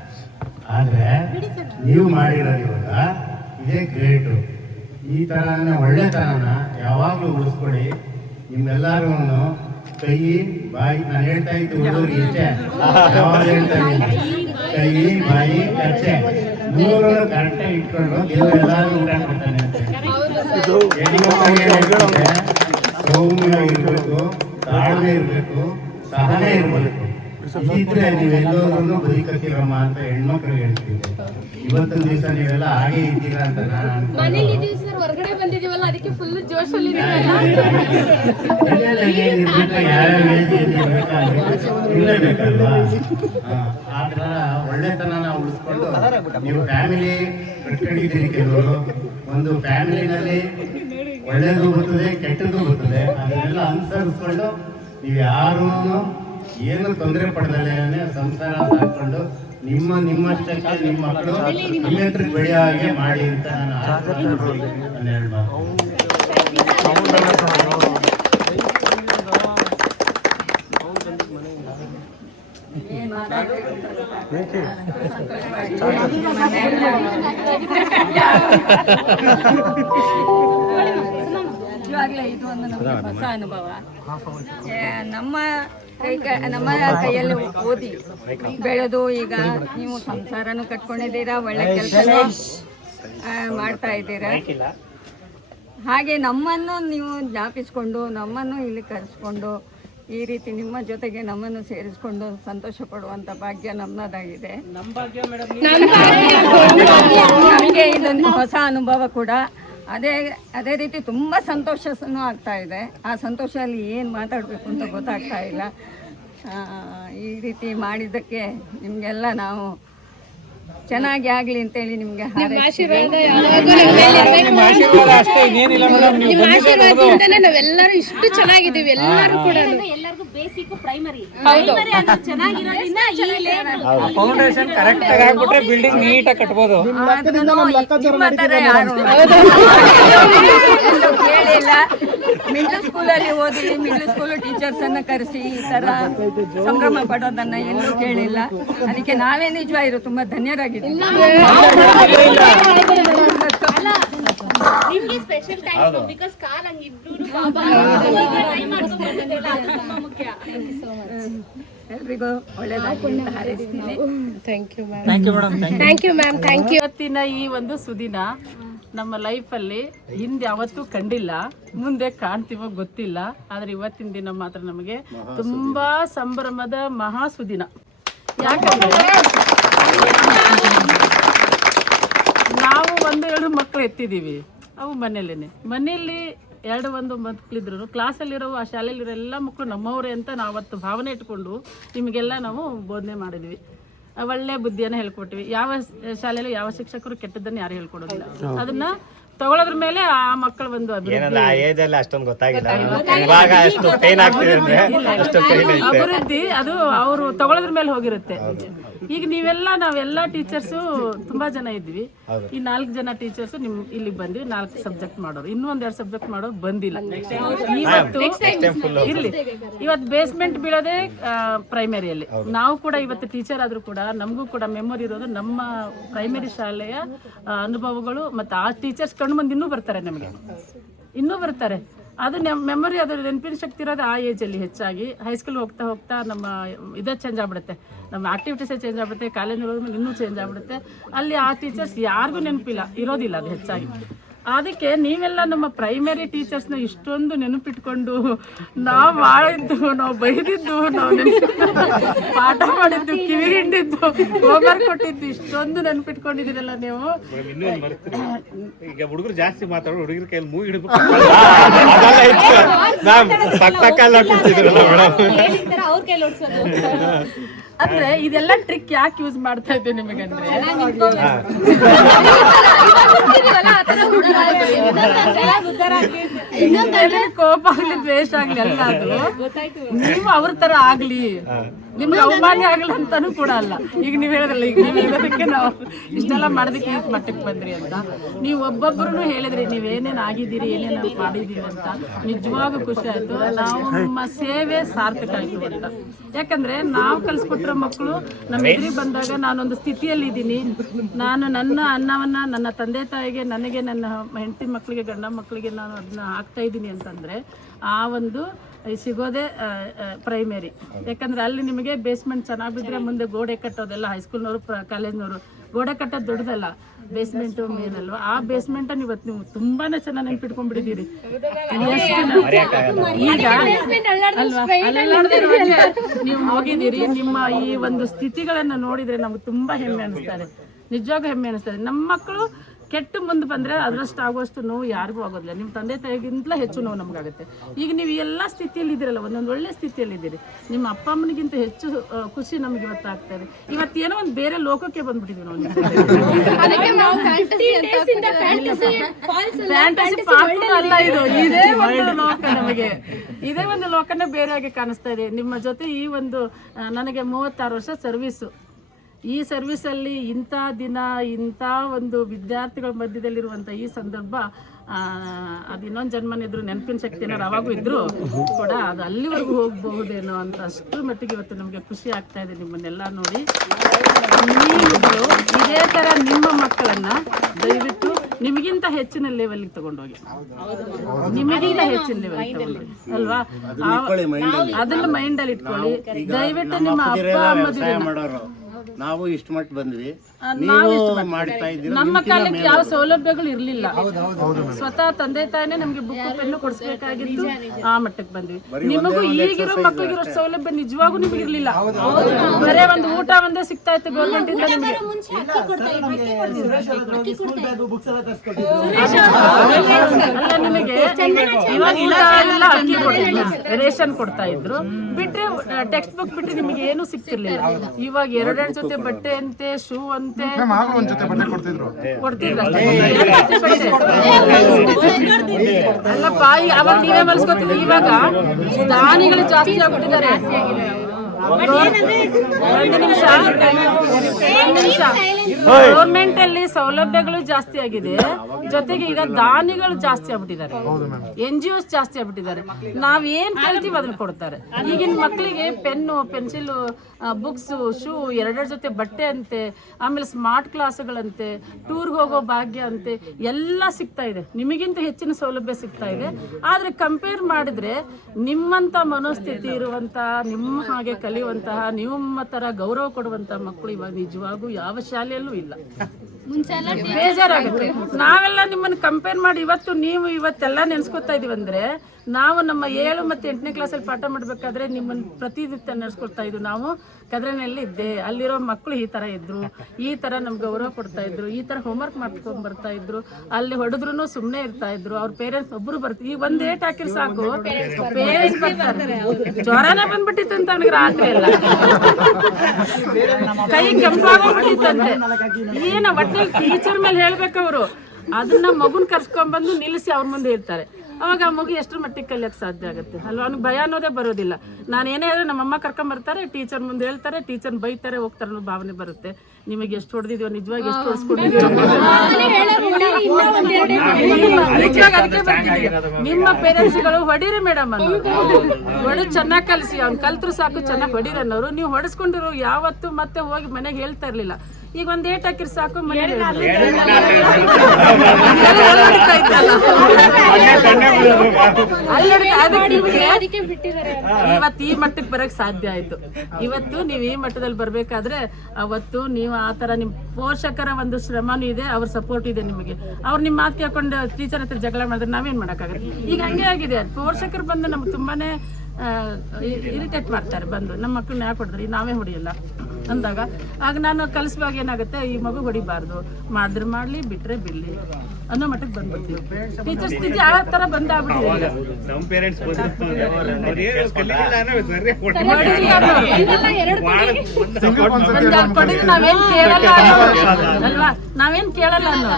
ಆದರೆ ನೀವು ಮಾಡಿರೋದು ಇವಾಗ ಇದೇ ಗ್ರೇಟು. ಈ ಥರನ ಒಳ್ಳೆತನನ ಯಾವಾಗಲೂ ಉಳಿಸ್ಕೊಡಿ. ನಿಮ್ಮೆಲ್ಲರೂ ಕೈ ಬಾಯಿ, ನಾನು ಹೇಳ್ತಾ ಇದ್ದು ಹುಡುಗರಿಗೆ ಇಷ್ಟೇ, ಯಾವಾಗ ಹೇಳ್ತಾ ಇದ್ದೀನಿ, ಕೈ ಬಾಯಿ ಕಚ್ಚೆ 3 ಕರೆಕ್ಟಾಗಿ ಇಟ್ಕೊಂಡು ಎಲ್ಲರೂ ಊಟ ಕೊಡ್ತಾನೆ ಅಂತ. ಸೌಮ್ಯವಾಗಿರ್ಬೇಕು, ತಾಳ್ಮೆ ಇರಬೇಕು, ಸಹನೆ ಇರಬೇಕು. ಇದ್ರೆ ನೀವೆಲ್ಲರೂ ಬದುಕತ್ತಿರಮ್ಮ ಅಂತ ಹೆಣ್ಮಕ್ಳಿಗೆ ಹೇಳ್ತೀವಿ. ಇವತ್ತಿನ ದಿವಸ ನೀವೆಲ್ಲ ಹಾಗೆ ಇದ್ದೀರಾ ಅಂತ ನಾನು ಮನೇಲಿ ಹೊರಗಡೆ ಬಂದಿದೀವಲ್ಲ, ಅದಕ್ಕೆ ಫುಲ್ ಜೋಶಲ್ಲಿ ಇರಲೇಬೇಕಲ್ವಾ. ಆ ಥರ ಒಳ್ಳೆತನ ಉಳಿಸ್ಕೊಂಡು ನೀವು ಫ್ಯಾಮಿಲಿ ಕಟ್ಕೊಂಡಿದ್ದೀರಿ. ಕೆಲವರು ಒಂದು ಫ್ಯಾಮಿಲಿನಲ್ಲಿ ಒಳ್ಳೇದು ಬರ್ತದೆ, ಕೆಟ್ಟದ್ದು ಬರ್ತದೆ. ಅದನ್ನೆಲ್ಲ ಅನುಸರಿಸ್ಕೊಂಡು ನೀವು ಯಾರೂ ಏನು ತೊಂದರೆ ಪಡೆದಲ್ಲೇ ಸಂಸಾರ ಸಾಕೊಂಡು ನಿಮ್ಮಷ್ಟಕ್ಕೆ ನಿಮ್ಮ ಮಕ್ಕಳು ನಿಮ್ಮ ಹತ್ರಕ್ಕೆ ಬೆಳೆಯೋ ಹಾಗೆ ಮಾಡಿ ಅಂತ ನಾನು ಹೇಳ್ಬಾರ್ದು. ಇವಾಗಲೇ ಇದು ಒಂದು ನಮಗೆ ಹೊಸ ಅನುಭವ. ನಮ್ಮ ನಮ್ಮ ಕೈಯಲ್ಲಿ ಓದಿ ಬೆಳೆದು ಈಗ ನೀವು ಸಂಸಾರನೂ ಕಟ್ಕೊಂಡಿದ್ದೀರಾ, ಒಳ್ಳೆ ಕೆಲಸನೂ ಮಾಡ್ತಾ ಇದ್ದೀರಾ. ಹಾಗೆ ನಮ್ಮನ್ನು ನೀವು ಜ್ಞಾಪಿಸ್ಕೊಂಡು ನಮ್ಮನ್ನು ಇಲ್ಲಿ ಕರೆಸ್ಕೊಂಡು ಈ ರೀತಿ ನಿಮ್ಮ ಜೊತೆಗೆ ನಮ್ಮನ್ನು ಸೇರಿಸ್ಕೊಂಡು ಸಂತೋಷ ಪಡುವಂಥ ಭಾಗ್ಯ ನಮ್ಮದಾಗಿದೆ. ನಮಗೆ ಇದೊಂದು ಹೊಸ ಅನುಭವ ಕೂಡ. ಅದೇ ರೀತಿ ತುಂಬ ಸಂತೋಷನೂ ಆಗ್ತಾ ಇದೆ. ಆ ಸಂತೋಷದಲ್ಲಿ ಏನು ಮಾತಾಡಬೇಕು ಅಂತ ಗೊತ್ತಾಗ್ತಾ ಇಲ್ಲ. ಈ ರೀತಿ ಮಾಡಿದ್ದಕ್ಕೆ ನಿಮಗೆಲ್ಲ ನಾವು ಚೆನ್ನಾಗಿ ಆಗಲಿ ಅಂತೇಳಿ ನಿಮಗೆ ನಾವೆಲ್ಲರೂ ಇಷ್ಟು ಚೆನ್ನಾಗಿದ್ದೀವಿ. ಎಲ್ಲರೂ ಕೂಡ ಎಲ್ಲರಿಗೂ ಬೇಸಿಕ್ ಪ್ರೈಮರಿ ಫೌಂಡೇಶನ್ ಕರೆಕ್ಟ್ ಆಗಿ ಆಗ್ಬಿಟ್ರೆ ಬಿಲ್ಡಿಂಗ್ ನೀಟಾಗಿ ಕಟ್ಬೋದು. ಕೇಳಿಲ್ಲ. ಮಿಡ್ಲ್ ಸ್ಕೂಲಲ್ಲಿ ಓದಿ ಮಿಡ್ಲ್ ಸ್ಕೂಲ್ ಟೀಚರ್ಸ್ ಅನ್ನ ಕರೆಸಿ ಈ ತರ ಸಂಭ್ರಮ ಪಡೋದನ್ನ ಎಲ್ಲೂ ಕೇಳಿಲ್ಲ. ಅದಕ್ಕೆ ನಾವೇ ನಿಜವಾಗಿರೋ ತುಂಬಾ ಧನ್ಯರಾಗಿದ್ದೀವಿ. ಎಲ್ರಿಗೂ ಒಳ್ಳೆಯದಾಗಿ ಹಾರೈಸ್ತೀನಿ. Thank you ma'am. ಇವತ್ತಿನ ಈ ಒಂದು ಸುದಿನ ನಮ್ಮ ಲೈಫಲ್ಲಿ ಹಿಂದೆ ಯಾವತ್ತೂ ಕಂಡಿಲ್ಲ, ಮುಂದೆ ಕಾಣ್ತೀವೋ ಗೊತ್ತಿಲ್ಲ. ಆದರೆ ಇವತ್ತಿನ ದಿನ ಮಾತ್ರ ನಮಗೆ ತುಂಬಾ ಸಂಭ್ರಮದ ಮಹಾ ಸುದಿನ. ಯಾಕಂದ್ರೆ ನಾವು 1-2 ಮಕ್ಕಳು ಎತ್ತಿದ್ದೀವಿ. ಅವು ಮನೆಯಲ್ಲಿ 2 ಮಕ್ಕಳಿದ್ರು. ಕ್ಲಾಸಲ್ಲಿರೋ ಆ ಶಾಲೆಯಲ್ಲಿರೋ ಎಲ್ಲ ಮಕ್ಕಳು ನಮ್ಮವರೇ ಅಂತ ನಾವು ಅವತ್ತು ಭಾವನೆ ಇಟ್ಕೊಂಡು ನಿಮಗೆಲ್ಲ ನಾವು ಬೋಧನೆ ಮಾಡಿದ್ವಿ. ಒಳ್ಳೆ ಬುದ್ಧಿಯನ್ನು ಹೇಳ್ಕೊಟ್ವಿ. ಯಾವ ಶಾಲೆಯಲ್ಲಿ ಯಾವ ಶಿಕ್ಷಕರು ಕೆಟ್ಟದ್ದನ್ನು ಯಾರು ಹೇಳ್ಕೊಡೋದಿಲ್ಲ. ಅದನ್ನ ತಗೊಳ್ಳೋದ್ರ ಮೇಲೆ ಆ ಮಕ್ಕಳ ಒಂದು ಅಭಿವೃದ್ಧಿ ಅದು ಅವರು ತಗೊಳ್ಳೋದ್ರ ಮೇಲೆ ಹೋಗಿರುತ್ತೆ. ಈಗ ನಾವೆಲ್ಲ ಟೀಚರ್ಸು ತುಂಬಾ ಜನ ಇದ್ವಿ. ಈ 4 ಜನ ಟೀಚರ್ಸ್ ಇಲ್ಲಿಗೆ ಬಂದ್ವಿ. 4 ಸಬ್ಜೆಕ್ಟ್ ಮಾಡೋರು, ಇನ್ನೂ 1-2 ಸಬ್ಜೆಕ್ಟ್ ಮಾಡೋರು ಬಂದಿಲ್ಲ. ಇವತ್ತು ಬೇಸ್ಮೆಂಟ್ ಬೀಳೋದೇ ಪ್ರೈಮರಿಯಲ್ಲಿ. ನಾವು ಕೂಡ ಇವತ್ತು ಟೀಚರ್ ಆದ್ರೂ ಕೂಡ ನಮಗೂ ಕೂಡ ಮೆಮೊರಿ ಇರೋದು ನಮ್ಮ ಪ್ರೈಮರಿ ಶಾಲೆಯ ಅನುಭವಗಳು. ಮತ್ತು ಆ ಟೀಚರ್ಸ್ ಕಣ್ಣು ಮುಂದೆ ಇನ್ನೂ ಬರ್ತಾರೆ. ಅದು ಮೆಮೊರಿ, ಅದು ನೆನಪಿನ ಶಕ್ತಿ ಇರೋದು ಆ ಏಜಲ್ಲಿ ಹೆಚ್ಚಾಗಿ. ಹೈಸ್ಕೂಲ್ ಹೋಗ್ತಾ ಹೋಗ್ತಾ ನಮ್ಮ ಇದೇ ಚೇಂಜ್ ಆಗ್ಬಿಡುತ್ತೆ, ನಮ್ಮ ಆಕ್ಟಿವಿಟೀಸೇ ಚೇಂಜ್ ಆಗ್ಬಿಡುತ್ತೆ. ಕಾಲೇಜ್ ಹೋದ್ಮೇಲೆ ಇನ್ನೂ ಚೇಂಜ್ ಆಗ್ಬಿಡುತ್ತೆ. ಅಲ್ಲಿ ಆ ಟೀಚರ್ಸ್ ಯಾರಿಗೂ ನೆನಪಿಲ್ಲ, ಇರೋದಿಲ್ಲ ಅದು ಹೆಚ್ಚಾಗಿ. ಅದಕ್ಕೆ ನೀವೆಲ್ಲ ನಮ್ಮ ಪ್ರೈಮರಿ ಟೀಚರ್ಸ್ನ ಇಷ್ಟೊಂದು ನೆನಪಿಟ್ಕೊಂಡು ನಾವು ಮಾಡಿದ್ದು, ನಾವು ಬೈದಿದ್ದು, ನಾವು ಪಾಠ ಮಾಡಿದ್ದು, ಕಿವಿ ಹಿಂಡಿದ್ದು, ಹೋಮ್ವರ್ಕ್ ಕೊಟ್ಟಿದ್ದು ಇಷ್ಟೊಂದು ನೆನಪಿಟ್ಕೊಂಡಿದ್ದೀರಲ್ಲ ನೀವು. ಈಗ ಹುಡುಗರು ಜಾಸ್ತಿ ಮಾತಾಡೋ ಹುಡುಗರ ಕೈಯಲ್ಲಿ ಮೂಗಿ ಹಿಡಿದು ಅಂದ್ರೆ ಇದೆಲ್ಲ ಟ್ರಿಕ್ ಯಾಕೆ ಯೂಸ್ ಮಾಡ್ತಾ ಇದ್ದೆ ನಿಮಗಂದ್ರೆ, ಕೋಪ ಆಗ್ಲಿ ದ್ವೇಷ ಆಗ್ಲಿ ಅಲ್ಲ, ಅದು ನೀವು ಅವ್ರ ತರ ಆಗ್ಲಿ, ನಿಮ್ಗೆ ಅವಮಾನ ಆಗಲ್ಲ ಅಂತಾನು ಕೂಡ ಅಲ್ಲ. ಈಗ ನೀವ್ ಹೇಳಿದ್ರಲ್ಲ, ಈಗ ನೀವ್ ಹೇಳೋದಕ್ಕೆ ನಾವು ಇಷ್ಟೆಲ್ಲ ಮಾಡೋದಕ್ಕೆ ಈ ಮಟ್ಟಕ್ಕೆ ಬಂದ್ರಿ ಅಂತ. ನೀವು ಒಬ್ಬೊಬ್ಬರು ಹೇಳಿದ್ರಿ ನೀವೇನೇನ್ ಆಗಿದ್ದೀರಿ, ಏನೇನು ಮಾಡಿದ್ದೀರಿ ಅಂತ. ನಿಜವಾಗೂ ಖುಷಿ ಆಯ್ತು. ನಾವು ನಮ್ಮ ಸೇವೆ ಸಾರ್ಥಕ ಆಯ್ತು ಅಂತ. ಯಾಕಂದ್ರೆ ನಾವು ಕಲ್ಸ್ಕೊಟ್ಟಿರೋ ಮಕ್ಕಳು ನಮ್ಮ ಎದುರಿಗೆ ಬಂದಾಗ ನಾನೊಂದು ಸ್ಥಿತಿಯಲ್ಲಿ ಇದ್ದೀನಿ, ನಾನು ನನ್ನ ಅನ್ನವನ್ನ ನನ್ನ ತಂದೆ ತಾಯಿಗೆ, ನನಗೆ, ನನ್ನ ಹೆಂಡತಿ ಮಕ್ಕಳಿಗೆ, ಗಂಡ ಮಕ್ಕಳಿಗೆ ನಾನು ಅದನ್ನ ಹಾಕ್ತಾ ಇದ್ದೀನಿ ಅಂತಂದ್ರೆ ಆ ಒಂದು ಸಿಗೋದೇ ಪ್ರೈಮರಿ. ಯಾಕಂದ್ರೆ ಅಲ್ಲಿ ನಿಮಗೆ ಬೇಸ್ಮೆಂಟ್ ಚೆನ್ನಾಗಿ ಬಿದ್ದರೆ ಮುಂದೆ ಗೋಡೆ ಕಟ್ಟೋದೆಲ್ಲ ಹೈಸ್ಕೂಲ್ನವರು, ಕಾಲೇಜ್ನವರು ಗೋಡೆ ಕಟ್ಟೋದು ದೊಡ್ಡದಲ್ಲ, ಬೇಸ್ಮೆಂಟು ಮೇನ್ ಅಲ್ವಾ. ಆ ಬೇಸ್ಮೆಂಟನ್ನು ಇವತ್ತು ನೀವು ತುಂಬಾನೇ ಚೆನ್ನಾಗಿ ನೆನ್ಪಿಟ್ಕೊಂಡ್ಬಿಟ್ಟಿದ್ದೀರಿ. ಈಗ ಅಲ್ವಾ ನೀವು ಹೋಗಿದ್ದೀರಿ, ನಿಮ್ಮ ಈ ಒಂದು ಸ್ಥಿತಿಗಳನ್ನು ನೋಡಿದ್ರೆ ನಮ್ಗೆ ತುಂಬಾ ಹೆಮ್ಮೆ ಅನಿಸ್ತಾರೆ, ನಿಜವಾಗೂ ಹೆಮ್ಮೆ ಅನಿಸ್ತದೆ. ನಮ್ಮ ಮಕ್ಕಳು ಕೆಟ್ಟು ಮುಂದೆ ಬಂದರೆ ಅದರಷ್ಟು ಆಗುವಷ್ಟು ನೋವು ಯಾರಿಗೂ ಆಗೋದಿಲ್ಲ. ನಿಮ್ಮ ತಂದೆ ತಾಯಿಗಿಂತಲೂ ಹೆಚ್ಚು ನೋವು ನಮಗಾಗುತ್ತೆ. ಈಗ ನೀವು ಎಲ್ಲ ಸ್ಥಿತಿಯಲ್ಲಿ ಇದ್ದೀರಲ್ಲ, ಒಂದೊಂದು ಒಳ್ಳೆ ಸ್ಥಿತಿಯಲ್ಲಿದ್ದೀರಿ. ನಿಮ್ಮ ಅಪ್ಪ ಅಮ್ಮನಿಗಿಂತ ಹೆಚ್ಚು ಖುಷಿ ನಮ್ಗೆ ಇವತ್ತು ಆಗ್ತಾ ಇದೆ. ಇವತ್ತೇನೋ ಒಂದು ಬೇರೆ ಲೋಕಕ್ಕೆ ಬಂದ್ಬಿಟ್ಟಿದ್ವಿ ನಾವು. ಫ್ಯಾಂಟಸಿ ಪಾರ್ಕ್ ಅಲ್ಲ ಇದು, ಇದೇ ಒಂದು ಲೋಕ ನಮಗೆ, ಇದೇ ಒಂದು ಲೋಕನೇ ಬೇರೆಯಾಗಿ ಕಾಣಿಸ್ತಾ ಇದೆ. ನಿಮ್ಮ ಜೊತೆ ಈ ಒಂದು ನನಗೆ 36 ವರ್ಷ ಸರ್ವೀಸು, ಈ ಸರ್ವಿಸಲ್ಲಿ ಇಂಥ ದಿನ, ಇಂಥ ಒಂದು ವಿದ್ಯಾರ್ಥಿಗಳ ಮಧ್ಯದಲ್ಲಿರುವಂಥ ಈ ಸಂದರ್ಭ, ಅದು ಇನ್ನೊಂದು ಜನ್ಮನಿದ್ರು ನೆನಪಿನ ಶಕ್ತಿ ಏನಾರು ಅವಾಗೂ ಇದ್ದರೂ ಕೂಡ ಅದು ಅಲ್ಲಿವರೆಗೂ ಹೋಗಬಹುದೇನೋ ಅಂತ ಅಷ್ಟು ಮಟ್ಟಿಗೆ ಇವತ್ತು ನಮಗೆ ಖುಷಿ ಆಗ್ತಾ ಇದೆ ನಿಮ್ಮನ್ನೆಲ್ಲ ನೋಡಿ. ನೀವುಗಳು ಇದೇ ಥರ ನಿಮ್ಮ ಮಕ್ಕಳನ್ನು ದಯವಿಟ್ಟು ನಿಮಗಿಂತ ಹೆಚ್ಚಿನ ಲೆವೆಲ್ಗೆ ತಗೊಂಡೋಗಿ, ನಿಮಗಿಂತ ಹೆಚ್ಚಿನ ಲೆವೆಲ್ ತಗೊಂಡೋಗಿ ಅಲ್ವಾ, ಅದನ್ನ ಮೈಂಡಲ್ಲಿ ಇಟ್ಕೊಳ್ಳಿ. ದಯವಿಟ್ಟು ನಿಮ್ಮ ಅಪ್ಪ ಅಮ್ಮದಿರು, ನಾವು ಇಷ್ಟು ಮಟ್ಟ ಬಂದ್ವಿ, ನಮ್ಮ ಕಾಲಕ್ಕೆ ಯಾವ ಸೌಲಭ್ಯಗಳು ಇರ್ಲಿಲ್ಲ. ಸ್ವತಃ ತಂದೆ ತಾಯಿನೇ ನಮ್ಗೆ ಬುಕ್ ಪೆನ್ನು ಕೊಡಿಸ್ಬೇಕಾಗಿತ್ತು, ಆ ಮಟ್ಟಕ್ಕೆ ಬಂದ್ವಿ. ನಿಮಗೂ ಈಗಿರೋ ಮಕ್ಕಳಿಗಿರೋ ಸೌಲಭ್ಯ ನಿಜವಾಗೂ ನಿಮ್ಗೆ ಇರ್ಲಿಲ್ಲ. ಬರೇ ಒಂದು ಊಟ ಒಂದೇ ಸಿಗ್ತಾ ಇತ್ತು ಗೌರ್ಮೆಂಟ್ ಇಂದ ನಿಮ್ಗೆ. ಅಲ್ಲ, ನಿಮಗೆ ಇವಾಗ ಇಲ್ಲ ಅಕ್ಕಿ ಕೊಡ್ತಿದ್ರು, ರೇಷನ್ ಕೊಡ್ತಾ ಇದ್ರು, ಬಿಟ್ರೆ ಟೆಕ್ಸ್ಟ್ ಬುಕ್ ಬಿಟ್ರೆ ನಿಮಗೆ ಏನು ಸಿಗ್ತಿರ್ಲಿಲ್ಲ. ಇವಾಗ 2 ಜೊತೆ ಬಟ್ಟೆ ಅಂತೆ, ಶೂ ಅಂತೆ ಕೊಡ್ತಿದ್ರು. ಅಲ್ಲಪ್ಪ, ಅವಾಗ ನೀವೇ ಮಲ್ಸ್ಕೊತೀವಿ. ಇವಾಗ ದಾನಿಗಳು ಜಾಸ್ತಿ ಆಗ್ಬಿಟ್ಟಿದ್ದಾರೆ. ಒಂದು ನಿಮಿಷ, ಗೌರ್ಮೆಂಟ್ ಅಲ್ಲಿ ಸೌಲಭ್ಯಗಳು ಜಾಸ್ತಿ ಆಗಿದೆ, ಜೊತೆಗೆ ಈಗ ದಾನಿಗಳು ಜಾಸ್ತಿ ಆಗ್ಬಿಟ್ಟಿದ್ದಾರೆ, NGOs ಜಾಸ್ತಿ ಆಗ್ಬಿಟ್ಟಿದ್ದಾರೆ. ನಾವೇನ್ ಕೇಳ್ತೀವಿ ಅದನ್ನ ಕೊಡ್ತಾರೆ. ಈಗಿನ ಮಕ್ಕಳಿಗೆ ಪೆನ್ನು, ಪೆನ್ಸಿಲ್, ಬುಕ್ಸ್, ಶೂ, 2 ಜೊತೆ ಬಟ್ಟೆ ಅಂತೆ, ಆಮೇಲೆ ಸ್ಮಾರ್ಟ್ ಕ್ಲಾಸ್ಗಳಂತೆ, ಟೂರ್ಗೆ ಹೋಗೋ ಭಾಗ್ಯ ಅಂತೆ, ಎಲ್ಲ ಸಿಗ್ತಾ ಇದೆ. ನಿಮಗಿಂತ ಹೆಚ್ಚಿನ ಸೌಲಭ್ಯ ಸಿಗ್ತಾ ಇದೆ. ಆದ್ರೆ ಕಂಪೇರ್ ಮಾಡಿದ್ರೆ ನಿಮ್ಮಂತ ಮನೋಸ್ಥಿತಿ ಇರುವಂತ, ನಿಮ್ಮ ಹಾಗೆ ಕಲಿಯುವಂತಹ, ನಿಮ್ಮ ತರ ಗೌರವ ಕೊಡುವಂತಹ ಮಕ್ಕಳು ಇವಾಗ ನಿಜವಾಗೂ ಯಾವ ಶಾಲೆಯಲ್ಲೂ ಇಲ್ಲ. ಬೇಜಾರಾಗುತ್ತೆ. ನಾವೆಲ್ಲ ನಿಮ್ಮನ್ನು ಕಂಪೇರ್ ಮಾಡಿ ಇವತ್ತೆಲ್ಲ ನೆನ್ಸ್ಕೊತಾ ಇದೀವಂದ್ರೆ, ನಾವು ನಮ್ಮ 7 ಮತ್ತು 8ನೇ ಕ್ಲಾಸಲ್ಲಿ ಪಾಠ ಮಾಡಬೇಕಾದ್ರೆ ನಿಮ್ಮನ್ನು ಪ್ರತಿನಿತ್ಯ ನೆನೆಸ್ಕೊಳ್ತಾ ಇದ್ವು. ನಾವು ಕದ್ರನಲ್ಲಿ ಇದ್ದೆ, ಅಲ್ಲಿರೋ ಮಕ್ಕಳು ಈ ಥರ ಇದ್ರು, ಈ ಥರ ನಮ್ಗೆ ಗೌರವ ಕೊಡ್ತಾ ಇದ್ರು, ಈ ಥರ ಹೋಮ್ವರ್ಕ್ ಮಾಡ್ಕೊಂಡು ಬರ್ತಾ ಇದ್ರು, ಅಲ್ಲಿ ಹೊಡೆದ್ರು ಸುಮ್ಮನೆ ಇರ್ತಾ ಇದ್ರು. ಅವ್ರ ಪೇರೆಂಟ್ಸ್ ಒಬ್ರು ಬರ್ತೀವಿ, ಈಗ ಒಂದ್ ಏಟ್ ಹಾಕಿರ್ ಸಾಕು ಪೇರೆಂಟ್ಸ್ ಬರ್ತಾರೆ. ಜ್ವರನೇ ಬಂದ್ಬಿಟ್ಟಿತ್ತು ಅಂತ ಅವ್ನಿಗೆ ರಾತ್ರಿ ಎಲ್ಲ, ಕೈ ಕೆಂಪಾಗೋಗ್ಬಿಟ್ಟಿತ್ತಂತೆ. ಏನ ಒಟ್ಟಲ್ಲಿ ಟೀಚರ್ ಮೇಲೆ ಹೇಳ್ಬೇಕು ಅವರು. ಅದನ್ನ ಮಗುನ್ ಕರ್ಸ್ಕೊಂಡ್ಬಂದು ನಿಲ್ಲಿಸಿ ಅವ್ರ ಮುಂದೆ ಇರ್ತಾರೆ. ಅವಾಗ ಆ ಮಗು ಎಷ್ಟರ ಮಟ್ಟಿಗೆ ಕಲಿಯಕ್ಕೆ ಸಾಧ್ಯ ಆಗುತ್ತೆ ಅಲ್ವಾ? ಅವ್ನಿಗೆ ಭಯ ಅನ್ನೋದೇ ಬರೋದಿಲ್ಲ. ನಾನು ಏನೇ ಹೇಳಿದ್ರೆ ನಮ್ಮಮ್ಮ ಕರ್ಕೊಂಬರ್ತಾರೆ, ಟೀಚರ್ ಮುಂದೆ ಹೇಳ್ತಾರೆ, ಟೀಚರ್ ಬೈತಾರೆ, ಹೋಗ್ತಾರೆ ಅನ್ನೋ ಭಾವನೆ ಬರುತ್ತೆ. ನಿಮಗೆ ಎಷ್ಟು ಹೊಡೆದಿದ್ಯೋ, ನಿಜವಾಗಿ ಎಷ್ಟು ಹೊಡೆಸ್ಕೊಂಡಿದ್ಯೋ, ನಿಮ್ಮ ಪೇರೆಂಟ್ಸ್ಗಳು ಹೊಡೀರಿ ಮೇಡಮ್ ಅನ್ನೋರು, ಹೊಡೆದು ಚೆನ್ನಾಗಿ ಕಲಿಸಿ, ಅವ್ನು ಕಲ್ತ್ರು ಸಾಕು, ಚೆನ್ನಾಗಿ ಹೊಡೀರಿ ಅನ್ನೋರು. ನೀವು ಹೊಡೆಸ್ಕೊಂಡಿರೋ ಯಾವತ್ತು ಮತ್ತೆ ಹೋಗಿ ಮನೆಗೆ ಹೇಳ್ತಾ ಇರ್ಲಿಲ್ಲ. ಈಗ ಒಂದ್ ಏಟ್ ಹಾಕಿರ್ ಸಾಕು ಮನೇಲಿ ಇವತ್ತು ಈ ಮಟ್ಟಕ್ಕೆ ಬರಕ್ ಸಾಧ್ಯ ಆಯ್ತು. ಇವತ್ತು ನೀವು ಈ ಮಟ್ಟದಲ್ಲಿ ಬರ್ಬೇಕಾದ್ರೆ ಅವತ್ತು ನೀವು ಆ ತರ ನಿಮ್ ಪೋಷಕರ ಒಂದು ಶ್ರಮನೂ ಇದೆ, ಅವ್ರ ಸಪೋರ್ಟ್ ಇದೆ ನಿಮಗೆ. ಅವ್ರು ನಿಮ್ಮ ಮಾತು ಕೇಳ್ಕೊಂಡು ಟೀಚರ್ ಹತ್ರ ಜಗಳ ಮಾಡಿದ್ರೆ ನಾವೇನ್ ಮಾಡಕ್ಕಾಗತ್ತೆ? ಈಗ ಹಂಗೆ ಆಗಿದೆ. ಪೋಷಕರು ಬಂದು ನಮ್ಗೆ ತುಂಬಾನೇ ಇರಿಟೇಟ್ ಮಾಡ್ತಾರೆ. ಬಂದು ನಮ್ಮ ಮಕ್ಕಳನ್ನ ಯಾಕೆ ಹೊಡೆದ್ರಿ, ನಾವೇ ಹೊಡಿಯಲ್ಲ ಅಂದಾಗ ಆಗ ನಾನು ಕಲಿಸುವಾಗ ಏನಾಗುತ್ತೆ, ಈ ಮಗು ಹೊಡಿಬಾರ್ದು, ಮಾಡಿದ್ರೆ ಮಾಡ್ಲಿ ಬಿಟ್ರೆ ಬಿಡ್ಲಿ ಅನ್ನೋ ಮಟ್ಟಕ್ಕೆ ಬಂದ್ಬಿಡ್ತೀವಿ. ಟೀಚರ್ ಸ್ಥಿತಿ ಆ ತರ ಬಂದಾಗ್ಬಿಟ್ಟಿದೆ. ನಾವೇನ್ ಕೇಳಲ್ಲ ಅಲ್ವಾ, ನಾವೇನ್ ಕೇಳಲ್ಲ ಅನ್ನೋ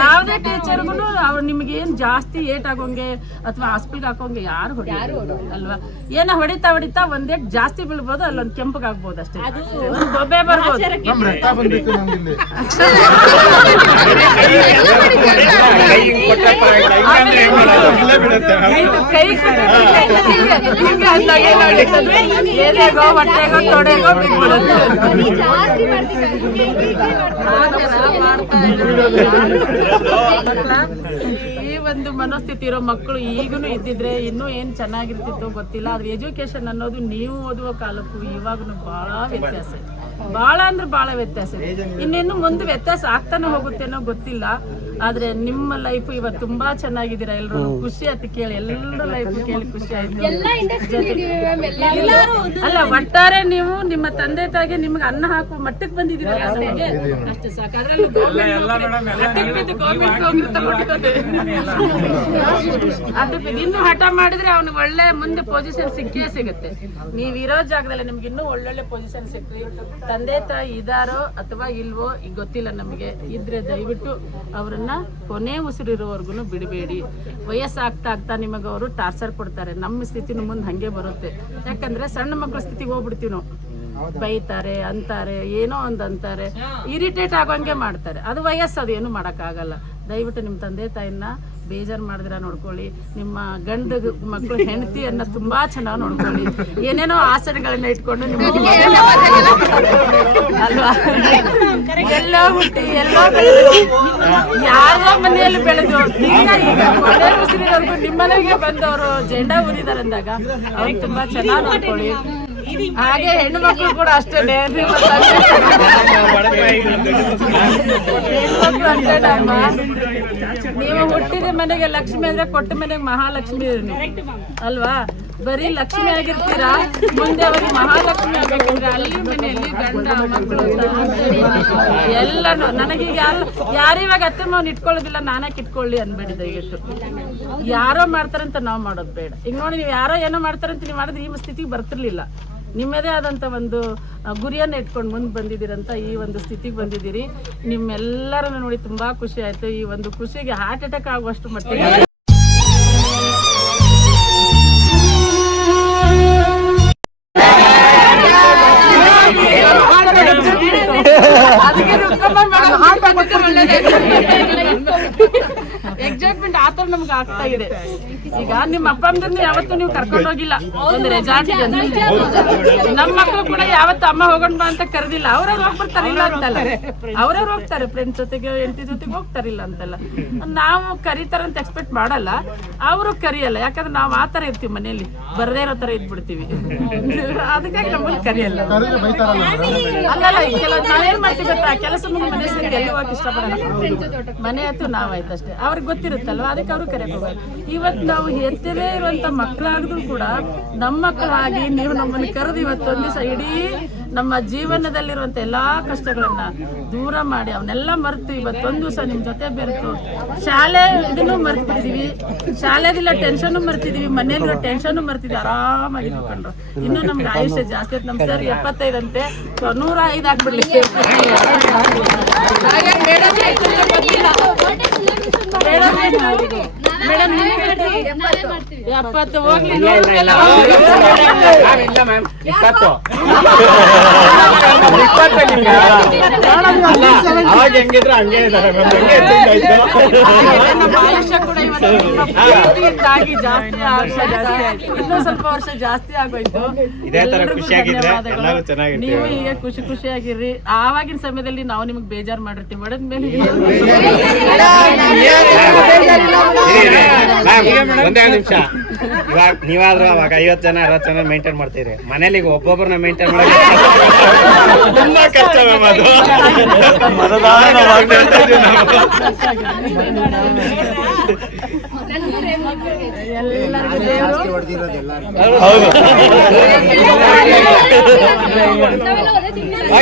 ಯಾವ್ದೇ ಟೀಚರ್ಗು ಅವ್ರು ನಿಮ್ಗೆ ಏನ್ ಜಾಸ್ತಿ ಏಟ್ ಆಗೋಂಗೆ ಅಥವಾ ಹಾಸ್ಪಿಟಲ್ ಹಾಕೋಂಗೆ ಯಾರು ಹೊಡಿಯೋದು ಅಲ್ವಾ. ಏನೋ ಹೊಡಿತಾ ಒಂದೇಟ್ ಜಾಸ್ತಿ ಬೀಳ್ಬೋದು, ಅಲ್ಲೊಂದ್ ಕೆಂಪಗಾಗ್ಬೋದು ಅಷ್ಟೇ, ಬೊಬ್ಬೆ ಬರ್ಬೋದು. ಕೈ ಎದೆಗೋ ಹೊಟ್ಟೆಗೋ ತೊಡೆಗೋ ಬಿಟ್ಬಿಡುತ್ತೆ. ಈ ಒಂದು ಮನೋಸ್ಥಿತಿ ಇರೋ ಮಕ್ಕಳು ಈಗಲೂ ಇದ್ದಿದ್ರೆ ಇನ್ನೂ ಏನ್ ಚೆನ್ನಾಗಿರ್ತಿತ್ತು ಗೊತ್ತಿಲ್ಲ. ಆದ್ರೆ ಎಜುಕೇಶನ್ ಅನ್ನೋದು ನೀವು ಓದುವ ಕಾಲಕ್ಕೂ ಇವಾಗೂ ಬಹಳ ವ್ಯತ್ಯಾಸ ಇದೆ, ಬಹಳ ಅಂದ್ರೆ ಬಹಳ ವ್ಯತ್ಯಾಸ ಇದೆ. ಇನ್ನೇನು ಮುಂದೆ ವ್ಯತ್ಯಾಸ ಆಗ್ತಾನೆ ಹೋಗುತ್ತೇನೋ ಗೊತ್ತಿಲ್ಲ. ಆದ್ರೆ ನಿಮ್ಮ ಲೈಫ್ ಇವತ್ತು ತುಂಬಾ ಚೆನ್ನಾಗಿದ್ದೀರಾ. ಎಲ್ರು ಖುಷಿ ಆಯ್ತು ಕೇಳಿ, ಎಲ್ಲರ ಲೈಫ್ ಕೇಳಿ ಖುಷಿ ಆಯ್ತು. ಅಲ್ಲ, ಒಟ್ಟಾರೆ ನೀವು ನಿಮ್ಮ ತಂದೆ ತಾಯಿಗೆ ನಿಮ್ಗೆ ಅನ್ನ ಹಾಕುವ ಮಟ್ಟಕ್ಕೆ ಬಂದಿದ್ದೀರಲ್ಲ, ನಮಗೆ ಅಷ್ಟು ಸಾಕು. ಅದ್ರಲ್ಲಿ ಇನ್ನು ಹಠ ಮಾಡಿದ್ರೆ ಅವ್ನಿಗೆ ಒಳ್ಳೆ ಮುಂದೆ ಪೊಸಿಷನ್ ಸಿಕ್ಕೇ ಸಿಗುತ್ತೆ. ನೀವ್ ಇರೋ ಜಾಗದಲ್ಲಿ ನಿಮ್ಗೆ ಇನ್ನೂ ಒಳ್ಳೊಳ್ಳೆ ಪೊಸಿಷನ್ ಸಿಕ್ರಿ. ತಂದೆ ತಾಯಿ ಇದಾರೋ ಅಥವಾ ಇಲ್ವೋ ಈಗ ಗೊತ್ತಿಲ್ಲ ನಮಗೆ, ಇದ್ರೆ ದಯವಿಟ್ಟು ಅವ್ರನ್ನ ಕೊನೆ ಉಸಿರಿರೋವರೆಗೂ ಬಿಡಬೇಡಿ. ವಯಸ್ಸಾಗ್ತಾ ನಿಮಗೆ ಅವರು ಟಾರ್ಚರ್ ಕೊಡ್ತಾರೆ. ನಮ್ಮ ಸ್ಥಿತಿನೂ ಮುಂದೆ ಹಂಗೆ ಬರುತ್ತೆ. ಯಾಕಂದ್ರೆ ಸಣ್ಣ ಮಕ್ಕಳ ಸ್ಥಿತಿಗೆ ಹೋಗ್ಬಿಡ್ತೀವಿ ನಾವು. ಬೈತಾರೆ, ಅಂತಾರೆ, ಏನೋ ಅಂತಾರೆ, ಇರಿಟೇಟ್ ಆಗೋಂಗೆ ಮಾಡ್ತಾರೆ. ಅದು ವಯಸ್ಸು, ಅದು ಏನು ಮಾಡೋಕ್ಕಾಗಲ್ಲ. ದಯವಿಟ್ಟು ನಿಮ್ಮ ತಂದೆ ತಾಯಿನ ಬೇಜಾರು ಮಾಡಿದ್ರ ನೋಡ್ಕೊಳ್ಳಿ. ನಿಮ್ಮ ಗಂಡು ಮಕ್ಕಳು ಹೆಂಡತಿಯನ್ನ ತುಂಬಾ ಚೆನ್ನಾಗಿ ನೋಡ್ಕೊಳ್ಳಿ. ಏನೇನೋ ಆಸೆಗಳನ್ನ ಇಟ್ಕೊಂಡು ನಿಮ್ಮ ಅಲ್ವಾ, ಎಲ್ಲೋ ಹುಟ್ಟಿ ಎಲ್ಲೋ ಬೆಳೆದು ಯಾರೋ ಮನೆಯಲ್ಲಿ ಬೆಳೆದು ಈಗ ಒಳ್ಳೆ ಉಸಿರಿನವರೆಗೂ ನಿಮ್ಮನೆಗೆ ಬಂದವರು ಜೆಂಡಾ ಊರಿದಾರೆ ಅಂದಾಗ ಅವ್ರಿಗೆ ತುಂಬಾ ಚೆನ್ನಾಗಿ ನೋಡ್ಕೊಳ್ಳಿ. ಹಾಗೆ ಹೆಣ್ಣು ಮಕ್ಕಳು ಕೂಡ ಅಷ್ಟೇನೆ, ಹೆಣ್ಮಕ್ಳು ಅಷ್ಟೇನಮ್ಮ. ನೀವು ಹುಟ್ಟಿದ ಮನೆಗೆ ಲಕ್ಷ್ಮಿ ಅಂದ್ರೆ ಕೊಟ್ಟ ಮನೆಗೆ ಮಹಾಲಕ್ಷ್ಮಿ ಅಲ್ವಾ. ಬರೀ ಲಕ್ಷ್ಮಿ ಆಗಿರ್ತೀರಾ, ಮುಂದೆ ಅವ್ರಿಗೆ ಮಹಾಲಕ್ಷ್ಮಿ ಆಗ್ಬೇಕಂದ್ರೆ ಅಲ್ಲಿ ಮನೆಯಲ್ಲಿ ಗಂಡ ಮಕ್ಕಳು ಎಲ್ಲಾನು. ನನಗೀಗ ಯಾರಿವಾಗ ಅತ್ತೆ ಮಾವನ್ ಇಟ್ಕೊಳ್ಳೋದಿಲ್ಲ, ನಾನೇ ಕಿಟ್ಕೊಳ್ಳಿ ಅನ್ಬೇಡಿ ದಯವಿಟ್ಟು. ಯಾರೋ ಮಾಡ್ತಾರಂತ ನಾವು ಮಾಡೋದು ಬೇಡ. ಈಗ ನೋಡಿ, ನೀವು ಯಾರೋ ಏನೋ ಮಾಡ್ತಾರಂತ ನೀವು ಮಾಡಿದ್ರೆ ಈ ಸ್ಥಿತಿಗೆ ಬರ್ತಿರ್ಲಿಲ್ಲ. ನಿಮ್ಮದೇ ಆದಂಥ ಒಂದು ಗುರಿಯನ್ನು ಇಟ್ಕೊಂಡು ಮುಂದೆ ಬಂದಿದ್ದೀರಂತ ಈ ಒಂದು ಸ್ಥಿತಿಗೆ ಬಂದಿದ್ದೀರಿ. ನಿಮ್ಮೆಲ್ಲರನ್ನು ನೋಡಿ ತುಂಬಾ ಖುಷಿ ಆಯ್ತು. ಈ ಒಂದು ಖುಷಿಗೆ ಹಾರ್ಟ್ ಅಟ್ಯಾಕ್ ಆಗುವಷ್ಟು ಮಟ್ಟಿಗೆ ಎಕ್ಸೈಟ್ಮೆಂಟ್ ಆತರ ನಮ್ಗೆ ಆಗ್ತಾ ಇದೆ. ಈಗ ನಿಮ್ಮ ಅಪ್ಪ ಅಮ್ಮನ ಯಾವತ್ತೂ ನೀವು ಕರ್ಕೊಂಡು ಹೋಗಿಲ್ಲ ಒಂದು ರೆಸಾರ್ಟ್ಗೆ. ನಮ್ಮ ಮಕ್ಕಳು ಕೂಡ ಯಾವತ್ತು ಅಮ್ಮ ಹೋಗೋಣ ಬಾ ಅಂತ ಕರೆದಿಲ್ಲ. ಅವ್ರವ್ರು ಹೋಗ್ಬಿಡ್ತಾರೆ, ಇಲ್ಲ ಅಂತಲ್ಲ, ಅವ್ರವ್ರು ಹೋಗ್ತಾರೆ, ಫ್ರೆಂಡ್ಸ್ ಜೊತೆಗೆ ಹೆಂಡತಿ ಜೊತೆಗೆ ಹೋಗ್ತಾರಿಲ್ಲ ಅಂತಲ್ಲ. ನಾವು ಕರೀತಾರಂತ ಎಕ್ಸ್ಪೆಕ್ಟ್ ಮಾಡಲ್ಲ, ಅವರು ಕರಿಯಲ್ಲ. ಯಾಕಂದ್ರೆ ನಾವು ಆ ತರ ಇರ್ತೀವಿ, ಮನೆಯಲ್ಲಿ ಬರದೇ ಇರೋ ತರ ಇದ್ಬಿಡ್ತೀವಿ. ಅದಕ್ಕಾಗಿ ನಮ್ಮಲ್ಲಿ ಕರಿಯಲ್ಲ. ಅಲ್ಲಲ್ಲ, ಕೆಲವು ನಾವೇನ್ ಮಾಡ್ತೀವಿ ಗೊತ್ತಾ, ಕೆಲಸ ಮುಗಿ ಮನೆ ಸೇರಿ ಎಲ್ಲಿ ಹೋಗಕ್ಕೆ ಇಷ್ಟಪಡಲ್ಲ. ಮನೆ ಹತ್ತು ನಾವಾಯ್ತಷ್ಟೇ, ಅವ್ರಿಗೆ ಗೊತ್ತಿರುತ್ತಲ್ವ, ಅದಕ್ಕೆ ಅವ್ರು ಕರೆಯಕ್ಕೆ ಹೋಗಲ್ಲ. ಇವತ್ತು ನಾವು ಹೆತ್ತರೇ ಇರುವಂತ ಮಕ್ಕಳಾಗಿದ್ರು ಕೂಡ ನಮ್ಮ ಮಕ್ಕಳಾಗಿ ನೀವು ನಮ್ಮನ್ನು ಕರೆದು ಇವತ್ತೊಂದು ದಿವಸ ಇಡೀ ನಮ್ಮ ಜೀವನದಲ್ಲಿರುವಂತ ಎಲ್ಲಾ ಕಷ್ಟಗಳನ್ನ ದೂರ ಮಾಡಿ ಅವನ್ನೆಲ್ಲ ಮರೆತು ಇವತ್ತೊಂದು ದಿವಸ ನಿಮ್ ಜೊತೆ ಬೆರೆತು ಶಾಲೆ ಇದನ್ನು ಮರ್ತು ಬಿಡ್ತೀವಿ, ಶಾಲೆದಿಲ್ಲ ಟೆನ್ಷನ್ ಮರ್ತಿದೀವಿ, ಮನೇಲಿರೋ ಟೆನ್ಷನ್ ಮರ್ತಿದ್ವಿ, ಆರಾಮಾಗಿ ಇಟ್ಕೊಂಡ್ರು. ಇನ್ನು ನಮ್ಗೆ ಆಯುಷ್ಯ ಜಾಸ್ತಿ ಆಯ್ತು. ನಮ್ ಸರ್ 75 ಅಂತೆ, 105 ಆಗ್ಬಿಡ್ಲಿ. ಮೇಡಮ್ 70 ಹೋಗ್ಲಿ, 20 ಅವಾಗ ಹೆಂಗಿದ್ರು ಹಂಗೆ ಇದ್ದಾರೆ ನಮ್ಮ ಆಯುಷ್ಯ ಕೂಡ ಇವತ್ತು ನಿಮ್ಮ ಪ್ರೀತಿಯಿಂದಾಗಿ ಜಾಸ್ತಿ ಆಯ್ತು. ಇನ್ನೂ ಸ್ವಲ್ಪ ವರ್ಷ ಜಾಸ್ತಿ ಆಗೋಯ್ತು. ಇದೇ ತರ ಎಲ್ರಿಗೂ ಖುಷಿಯಾಗಿದ್ರೆ ಧನ್ಯವಾದಗಳು. ಎಲ್ಲರೂ ಚೆನ್ನಾಗಿರ್ತೀವಿ. ನೀವು ಹೀಗೆ ಖುಷಿಯಾಗಿರ್ರಿ. ಆವಾಗಿನ ಸಮಯದಲ್ಲಿ ನಾವು ನಿಮ್ಗೆ ಬೇಜಾರು ಮಾಡಿರ್ತೀವಿ. ಹೊಡೆದ್ಮೇಲೆ ಒಂದೇ ನಿಮಿಷ. ಇವಾಗ ನೀವಾದ್ರೂ ಅವಾಗ 50 ಜನ 60 ಜನ ಮೇಂಟೈನ್ ಮಾಡ್ತೀರಿ. ಮನೇಲಿ ಈಗ ಒಬ್ಬೊಬ್ಬರನ್ನ ಮೇಂಟೈನ್ ಮಾಡೋದು ತುಂಬಾ ಕಷ್ಟ ಮ್ಯಾಮ್. ಅದು ಎಲ್ಲರಿಗೂ ದೇವರು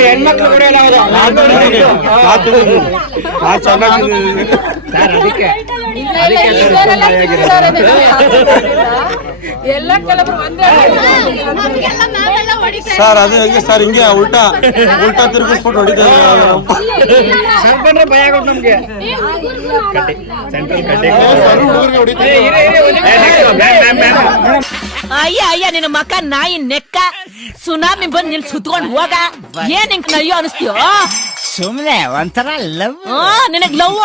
ಹೆಣ್ಮಕ್ಳು ಕೂಡ ಎಲ್ಲ ಕೆಲವರು ಒಂದೇ ಸರ್ ಅದು ಹೆಂಗೆ ಸರ್ ಹಿಂಗೆ ಉಲ್ಟಾ ತಿರುಗಿಸ್ಬಿಟ್ಟು ಹೊಡಿತಾರೆ. ಭಯ ಆಗೋದು ನಮ್ಗೆ. ಸೆಂಟ್ರಲ್ ಕಟ್ಟಿ ಅಯ್ಯ ನಿನ್ನ ಮಕ್ಕ ನಾಯಿ ನೆಕ್ಕ ಸುನಾಮಿ ಬಂದ್ ನಿಲ್ ಸುತ್ಕೊಂಡ್ ಹೋಗ. ಏನ್ ನಿಂಕ್ ನಯ್ಯೋ ಅನಿಸ್ತೀಯೋ? ಸುಮ್ನೆ ಒಂಥರ ಲವ್. ನಿನಗ್ ಲವ್,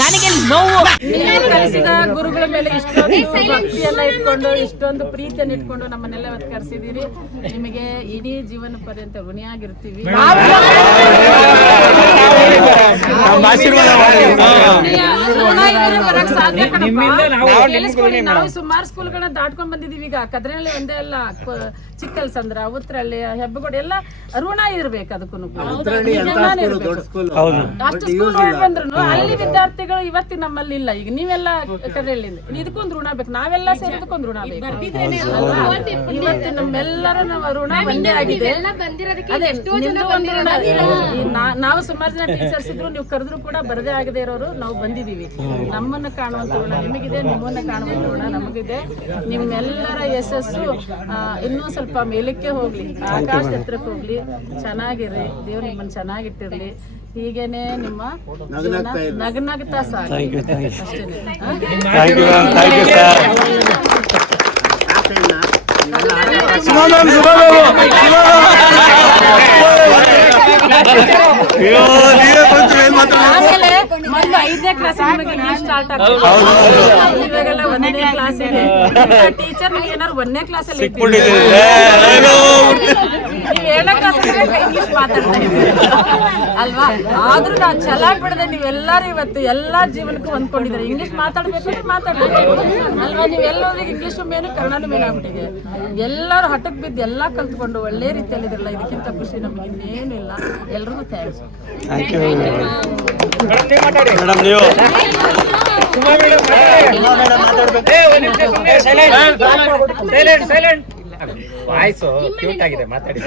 ನನಗೆ ನೋವು. ನೀವು ಕಲಿಸಿದ ಗುರುಗಳ ಮೇಲೆ ಇಷ್ಟೊಂದು ಭಕ್ತಿಯನ್ನ ಇಟ್ಕೊಂಡು ಇಷ್ಟೊಂದು ಪ್ರೀತಿಯನ್ನು ಇಟ್ಕೊಂಡು ನಮ್ಮನ್ನೆಲ್ಲ ಇವತ್ತು ಕರೆಸಿದ್ದೀರಿ. ನಿಮಗೆ ಇಡೀ ಜೀವನ ಪರ್ಯಂತ ಋಣಿಯಾಗಿರ್ತೀವಿ. ನಾವು ಸುಮಾರು ಸ್ಕೂಲ್ಗಳನ್ನ ದಾಟ್ಕೊಂಡ್ ಬಂದಿದೀವಿ. ಈಗ ಕದ್ರಳ್ಳಿ ಒಂದೇ ಅಲ್ಲ, ಚಿಕ್ಕಲ್ಸಂದ್ರ, ಉತ್ರಳ್ಳಿ, ಹೆಬ್ಬಗೋಡಿ ಎಲ್ಲ ಋಣ ಇರ್ಬೇಕು. ಅದಕ್ಕೂ ಅಷ್ಟು ಸ್ಕೂಲ್ ಬಂದ್ರು ಅಲ್ಲಿ ವಿದ್ಯಾರ್ಥಿಗಳು ಇವತ್ತು ನಮ್ಮಲ್ಲಿ ಇಲ್ಲ. ಈಗ ನೀವೆಲ್ಲ ಕದ್ರಳ್ಳಿಂದ ಇದಕ್ಕೊಂದು ಋಣ ಬೇಕು. ನಾವೆಲ್ಲ ಸೇರಿದಕ್ಕೊಂದು ಋಣ ಬೇಕು. ಇವತ್ತು ನಮ್ಮೆಲ್ಲರ ಋಣ ಒಂದೇ ಆಗಿದೆ. ನಿಮ್ದು ಒಂದು ಋಣ. ನಾವು ಸುಮಾರು ಜನ ಟೀಚರ್ಸ್ ಇದ್ರು, ನೀವು ಕರೆದ್ರು ಕೂಡ ಬರದೇ ಆಗದೆ ಇರೋರು ನಾವು ಬಂದಿದೀವಿ. ನಮ್ಮನ್ನ ಕಾಣುವಂತ ಋಣ ನಿಮಗಿದೆ, ನಿಮ್ಮನ್ನ ಕಾಣುವಂತ ಋಣ ನಮಗಿದೆ. ನಿಮ್ಮೆಲ್ಲರ ಯಶಸ್ಸು ಇನ್ನೂ ಸ್ವಲ್ಪ ಮೇಲಕ್ಕೆ ಹೋಗ್ಲಿ, ಆಕಾಶ ಎತ್ತರಕ್ಕೆ ಹೋಗ್ಲಿ, ಚೆನ್ನಾಗಿರ್ರಿ. ದೇವ್ರು ನಿಮ್ಮನ್ನ ಚೆನ್ನಾಗಿಟ್ಟಿರ್ಲಿ. ಹೀಗೇನೆ ನಿಮ್ಮ ನಗನಗ್ತಾ ಸಾಕು. ಆಮೇಲೆ ಮೊದಲು 5ನೇ ಕ್ಲಾಸ್ ಇಂಗ್ಲಿಷ್ ಸ್ಟಾರ್ಟ್ ಆಗ್ತದೆ. ಇವಾಗೆಲ್ಲ 1ನೇ ಕ್ಲಾಸ್ ಇದೆ. ಟೀಚರ್ ನಿಮ್ಗೆ ಏನಾದ್ರು 1ನೇ ಕ್ಲಾಸ್ ಅಲ್ಲಿ ನೀವು 7ನೇ ಕ್ಲಾಸ್ ಇಂಗ್ಲಿಷ್ ಮಾತಾಡ್ತಾ ಇದ್ದೀರಿ ಅಲ್ವಾ? ಆದ್ರೂ ನಾವು ಛಲ ಬಿಡದೆ ನೀವೆಲ್ಲರೂ ಇವತ್ತು ಎಲ್ಲಾ ಜೀವನಕ್ಕೂ ಹೊಂದ್ಕೊಂಡಿದ್ದಾರೆ. ಇಂಗ್ಲಿಷ್ ಮಾತಾಡ್ಬೇಕಂದ್ರೆ ಮಾತಾಡ್ಬೇಕು ಅಲ್ವಾ? ನೀವೆಲ್ಲರಿಗೆ ಇಂಗ್ಲಿಷ್ ಮೇನು ಕನ್ನಡ ಮೇನ್ ಆಗ್ಬಿಟ್ಟಿದೆ. ಎಲ್ಲರೂ ಹಠಕ್ ಬಿದ್ದು ಎಲ್ಲಾ ಕಲ್ತ್ಕೊಂಡು ಒಳ್ಳೆ ರೀತಿಯಲ್ಲಿ ಇದ್ರಲ್ಲ. ಇದಕ್ಕಿಂತ ಖುಷಿ ನಮಗೆ ಇನ್ನೇನು ಇಲ್ಲ. ಎಲ್ರಿಗೂ ಥ್ಯಾಂಕ್ಸ್. ವಾಯ್ಸು ಕ್ಯೂಟ್ ಆಗಿದೆ. ಮಾತಾಡಿ.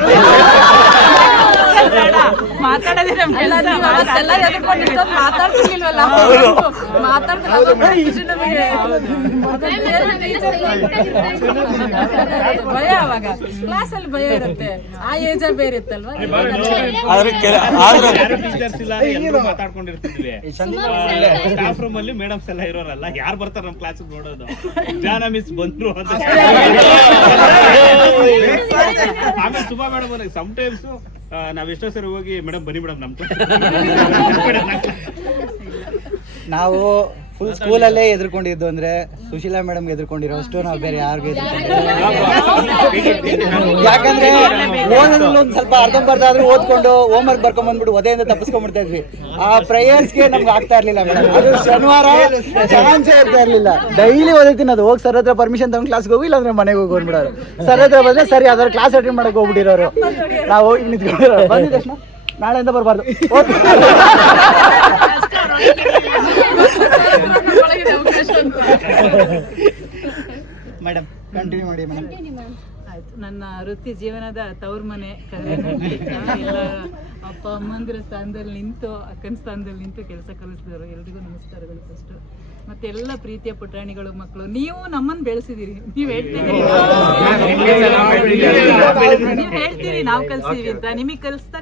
ಮಾತಾಡೋದಿಲ್ಲ ಮಾತಾಡ್ತಿರ್ಲಿಲ್ವಲ್ಲ, ಭಯ. ಅವಾಗ ಕ್ಲಾಸಲ್ಲಿ ಭಯ ಇರುತ್ತೆ. ಆ ಏಜ ಬೇರೆ ಇತ್ತಲ್ವಾ? ಟೀಚರ್ಸ್ ಇಲ್ಲ, ಎಲ್ಲರೂ ಮಾತಾಡ್ಕೊಂಡಿರ್ತಿದ್ವಿ. ಸ್ಟಾಫ್ ರೂಮ್ ಅಲ್ಲಿ ಮೇಡಮ್ಸ್ ಎಲ್ಲ ಇರೋರಲ್ಲ, ಯಾರು ಬರ್ತಾರೆ ನಮ್ಮ ಕ್ಲಾಸ್ ನೋಡೋದು. ಜಾನ ಮಿಸ್ ಬಂದ್ರು ಅಂತ. ಆಮೇಲೆ ಸುಮಾ ಮೇಡಮ್ ಸಮ್ ಟೈಮ್ಸ್ ನಾವ್ ಎಷ್ಟೋ ಸರಿ ಹೋಗಿ ಮೇಡಮ್ ಬನ್ನಿ ಮೇಡಮ್ ನಮ್ ನಾವು ಫುಲ್ ಸ್ಕೂಲಲ್ಲೇ ಎದುರ್ಕೊಂಡಿದ್ದು ಅಂದ್ರೆ ಸುಶೀಲಾ ಮೇಡಮ್ ಎದುರ್ಕೊಂಡಿರೋ ಅಷ್ಟು ನಾವು ಬೇರೆ ಯಾರಿಗೂ ಯಾಕಂದ್ರೆ ಓದೋದ್ರಲ್ಲಿ ಒಂದ್ ಸ್ವಲ್ಪ ಅರ್ಧಂಬರ್ಧ ಆದ್ರೂ ಓದ್ಕೊಂಡು ಹೋಮ್ ವರ್ಕ್ ಬರ್ಕೊಂಡ್ ಬಂದ್ಬಿಟ್ಟು ಒದೆಯಿಂದ ತಪ್ಪಿಸ್ಕೊಂಡ್ಬಿಡ್ತಾ ಇದ್ವಿ. ಆ ಪ್ರೇಯರ್ಸ್ಗೆ ನಮ್ಗೆ ಆಗ್ತಾ ಇರ್ಲಿಲ್ಲ ಮೇಡಮ್. ಅದು ಶನಿವಾರ ಚಾನ್ಸೇ ಇರ್ತಾ ಇರ್ಲಿಲ್ಲ. ಡೈಲಿ ಓದೈತೀನಿ. ಅದು ಹೋಗಿ ಸರ್ ಹತ್ರ ಪರ್ಮಿಷನ್ ತಗೊಂಡು ಕ್ಲಾಸ್ಗೆ ಹೋಗಿ, ಇಲ್ಲಾಂದ್ರೆ ಮನೆಗೆ ಹೋಗಿ ಬಂದ್ಬಿಡೋರು. ಸರ್ ಹತ್ರ ಬಂದ್ರೆ ಸರಿ ಯಾವ್ದಾದ್ರು ಕ್ಲಾಸ್ ಅಟೆಂಡ್ ಮಾಡಕ್ಕೆ ಹೋಗ್ಬಿಟ್ಟಿರೋರು. ನಾವು ಹೋಗಿ ನಿಂತ್ಕೊಂಡಿರೋ ಬಂದಿದ ತಕ್ಷಣ ನಾಳೆಯಿಂದ ಬರಬಾರ್ದು ಮೇಡಮ್. ಕಂಟಿನ್ಯೂ ಮಾಡಿ ಮೇಡಮ್. ಆಯ್ತು. ನನ್ನ ವೃತ್ತಿ ಜೀವನದ ತವ್ರ ಮನೆ ಎಲ್ಲ ಅಪ್ಪ ಅಮ್ಮಂದಿರ ಸ್ಥಾನದಲ್ಲಿ ನಿಂತು, ಅಕ್ಕನ ಸ್ಥಾನದಲ್ಲಿ ನಿಂತು ಕೆಲಸ ಕಲಿಸಿದವರು ಎಲ್ರಿಗೂ ನಮಸ್ಕಾರಗಳು. ಫಸ್ಟ್ ಮತ್ತೆ ಎಲ್ಲ ಪ್ರೀತಿಯ ಪುಟಾಣಿಗಳು ಮಕ್ಕಳು, ನೀವು ನಮ್ಮನ್ನು ಬೆಳೆಸಿದಿರಿ. ನೀವು ಹೇಳ್ತೀರಿ ನಾವು ಕಲ್ಸಿದೀವಿ ಅಂತ. ನಿಮಗೆ ಕಲಿಸ್ತಾ